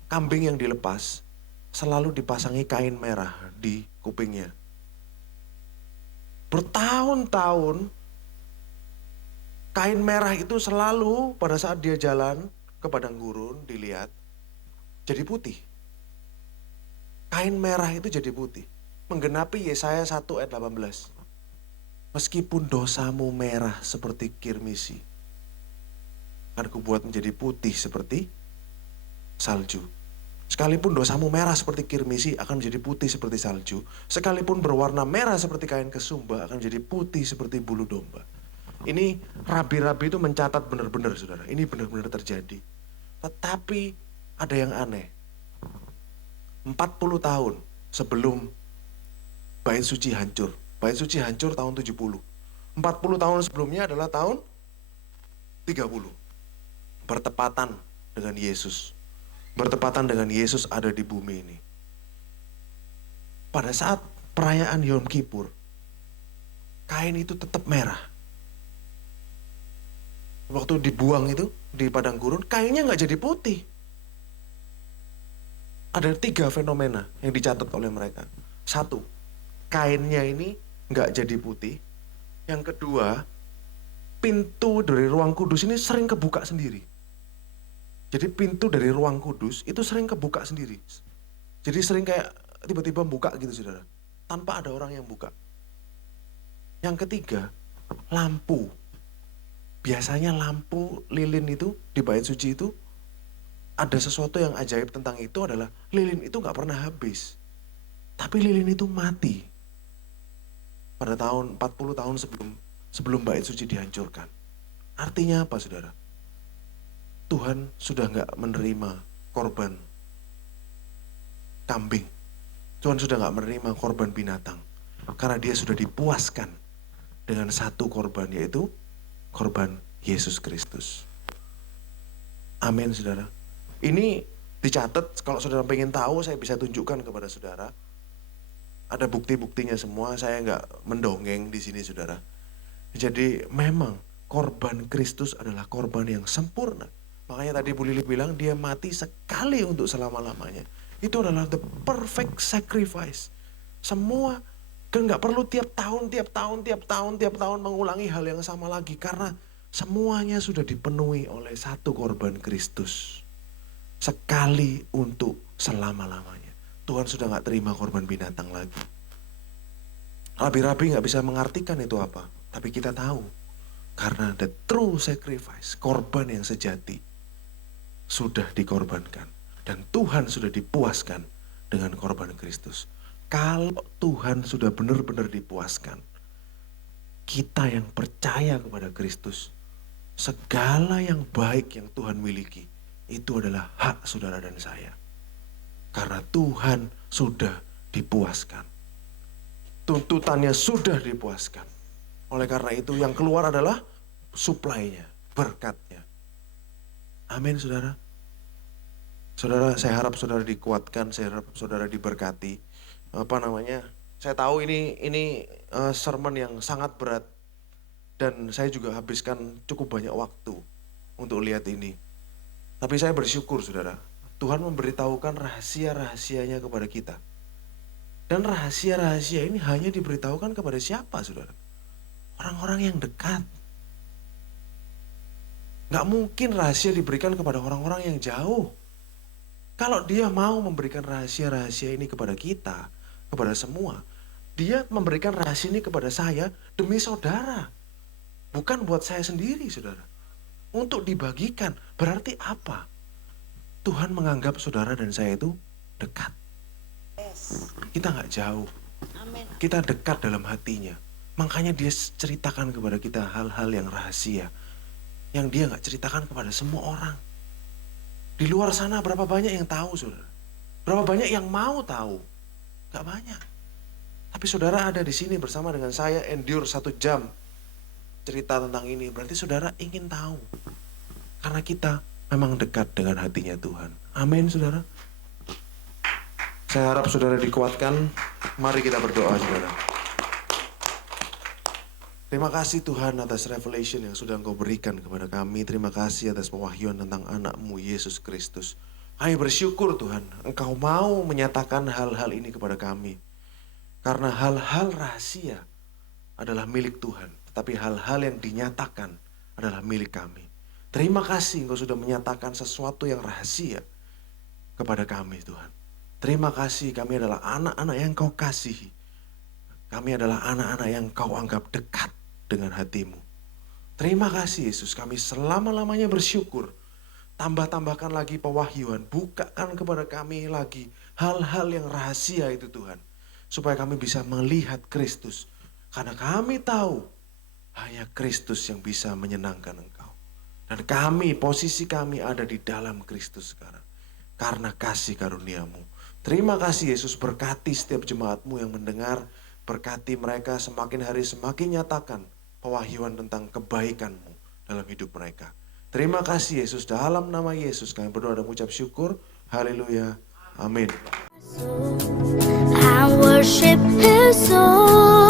kambing yang dilepas selalu dipasangi kain merah di kupingnya. Bertahun-tahun kain merah itu selalu pada saat dia jalan ke padang gurun dilihat jadi putih. Kain merah itu jadi putih. Menggenapi Yesaya 1 ayat 18. Meskipun dosamu merah seperti kirmisi, akan kubuat menjadi putih seperti salju. Sekalipun dosamu merah seperti kirmisi, akan menjadi putih seperti salju. Sekalipun berwarna merah seperti kain kesumba, akan menjadi putih seperti bulu domba. Ini rabi-rabi itu mencatat benar-benar, saudara. Ini benar-benar terjadi. Tetapi ada yang aneh. 40 tahun sebelum Bait Suci hancur. Bait Suci hancur tahun 70. 40 tahun sebelumnya adalah tahun 30. Bertepatan dengan Yesus. Bertepatan dengan Yesus ada di bumi ini. Pada saat perayaan Yom Kippur, kain itu tetap merah. Waktu dibuang itu di padang gurun, kainnya nggak jadi putih. Ada 3 fenomena yang dicatat oleh mereka. 1, kainnya ini nggak jadi putih. Yang kedua, pintu dari ruang kudus ini sering kebuka sendiri. Jadi pintu dari ruang kudus itu sering kebuka sendiri. Jadi sering kayak tiba-tiba buka gitu, saudara. Tanpa ada orang yang buka. Yang ketiga, lampu. Biasanya lampu lilin itu di bait suci itu, ada sesuatu yang ajaib tentang itu adalah lilin itu gak pernah habis. Tapi lilin itu mati. Pada tahun 40 tahun sebelum bait suci dihancurkan. Artinya apa, saudara? Tuhan sudah gak menerima korban kambing. Tuhan sudah gak menerima korban binatang. Karena dia sudah dipuaskan dengan satu korban, yaitu korban Yesus Kristus. Amin, saudara. Ini dicatat, kalau saudara pengen tahu saya bisa tunjukkan kepada saudara. Ada bukti-buktinya semua, saya nggak mendongeng di sini, saudara. Jadi memang korban Kristus adalah korban yang sempurna. Makanya tadi Bu Lili bilang dia mati sekali untuk selama-lamanya. Itu adalah the perfect sacrifice. Semua nggak perlu tiap tahun mengulangi hal yang sama lagi. Karena semuanya sudah dipenuhi oleh satu korban Kristus. Sekali untuk selama-lamanya. Tuhan sudah gak terima korban binatang lagi. Rabi-rabi gak bisa mengartikan itu apa. Tapi kita tahu. Karena the true sacrifice, korban yang sejati, sudah dikorbankan. Dan Tuhan sudah dipuaskan dengan korban Kristus. Kalau Tuhan sudah benar-benar dipuaskan, kita yang percaya kepada Kristus, segala yang baik yang Tuhan miliki, itu adalah hak saudara dan saya. Karena Tuhan sudah dipuaskan. Tuntutannya sudah dipuaskan. Oleh karena itu yang keluar adalah suplainya, berkatnya. Amin, saudara. Saudara, saya harap saudara dikuatkan, saya harap saudara diberkati. Saya tahu ini sermon yang sangat berat. Dan saya juga habiskan cukup banyak waktu untuk lihat ini. Tapi saya bersyukur, saudara. Tuhan memberitahukan rahasia-rahasianya kepada kita. Dan rahasia-rahasia ini hanya diberitahukan kepada siapa, saudara? Orang-orang yang dekat. Gak mungkin rahasia diberikan kepada orang-orang yang jauh. Kalau dia mau memberikan rahasia-rahasia ini kepada kita, kepada semua, dia memberikan rahasia ini kepada saya demi saudara. Bukan buat saya sendiri, saudara. untuk dibagikan. Berarti apa? Tuhan menganggap saudara dan saya itu dekat. Kita nggak jauh. Kita dekat dalam hatinya. Makanya dia ceritakan kepada kita hal-hal yang rahasia. Yang dia nggak ceritakan kepada semua orang. Di luar sana berapa banyak yang tahu, saudara? Berapa banyak yang mau tahu? Gak banyak. Tapi saudara ada di sini bersama dengan saya, endure 1 jam cerita tentang ini. Berarti saudara ingin tahu. Karena kita memang dekat dengan hatinya Tuhan. Amin, saudara. Saya harap saudara dikuatkan. Mari kita berdoa, saudara. Terima kasih Tuhan atas revelation yang sudah Engkau berikan kepada kami. Terima kasih atas pewahyuan tentang anak-Mu Yesus Kristus. Kami bersyukur Tuhan, Engkau mau menyatakan hal-hal ini kepada kami. Karena hal-hal rahasia adalah milik Tuhan. Tetapi hal-hal yang dinyatakan adalah milik kami. Terima kasih Engkau sudah menyatakan sesuatu yang rahasia kepada kami Tuhan. Terima kasih kami adalah anak-anak yang Kau kasihi. Kami adalah anak-anak yang Kau anggap dekat dengan hati-Mu. Terima kasih Yesus, kami selama-lamanya bersyukur. Tambah-tambahkan lagi pewahyuan, bukakan kepada kami lagi hal-hal yang rahasia itu Tuhan. Supaya kami bisa melihat Kristus. Karena kami tahu hanya Kristus yang bisa menyenangkan Engkau. Dan kami, posisi kami ada di dalam Kristus sekarang. Karena kasih karunia-Mu. Terima kasih Yesus, berkati setiap jemaat-Mu yang mendengar. Berkati mereka semakin hari semakin nyatakan pewahyuan tentang kebaikan-Mu dalam hidup mereka. Terima kasih Yesus, dalam nama Yesus kami berdoa dan mengucap syukur. Haleluya. Amin. I worship His soul.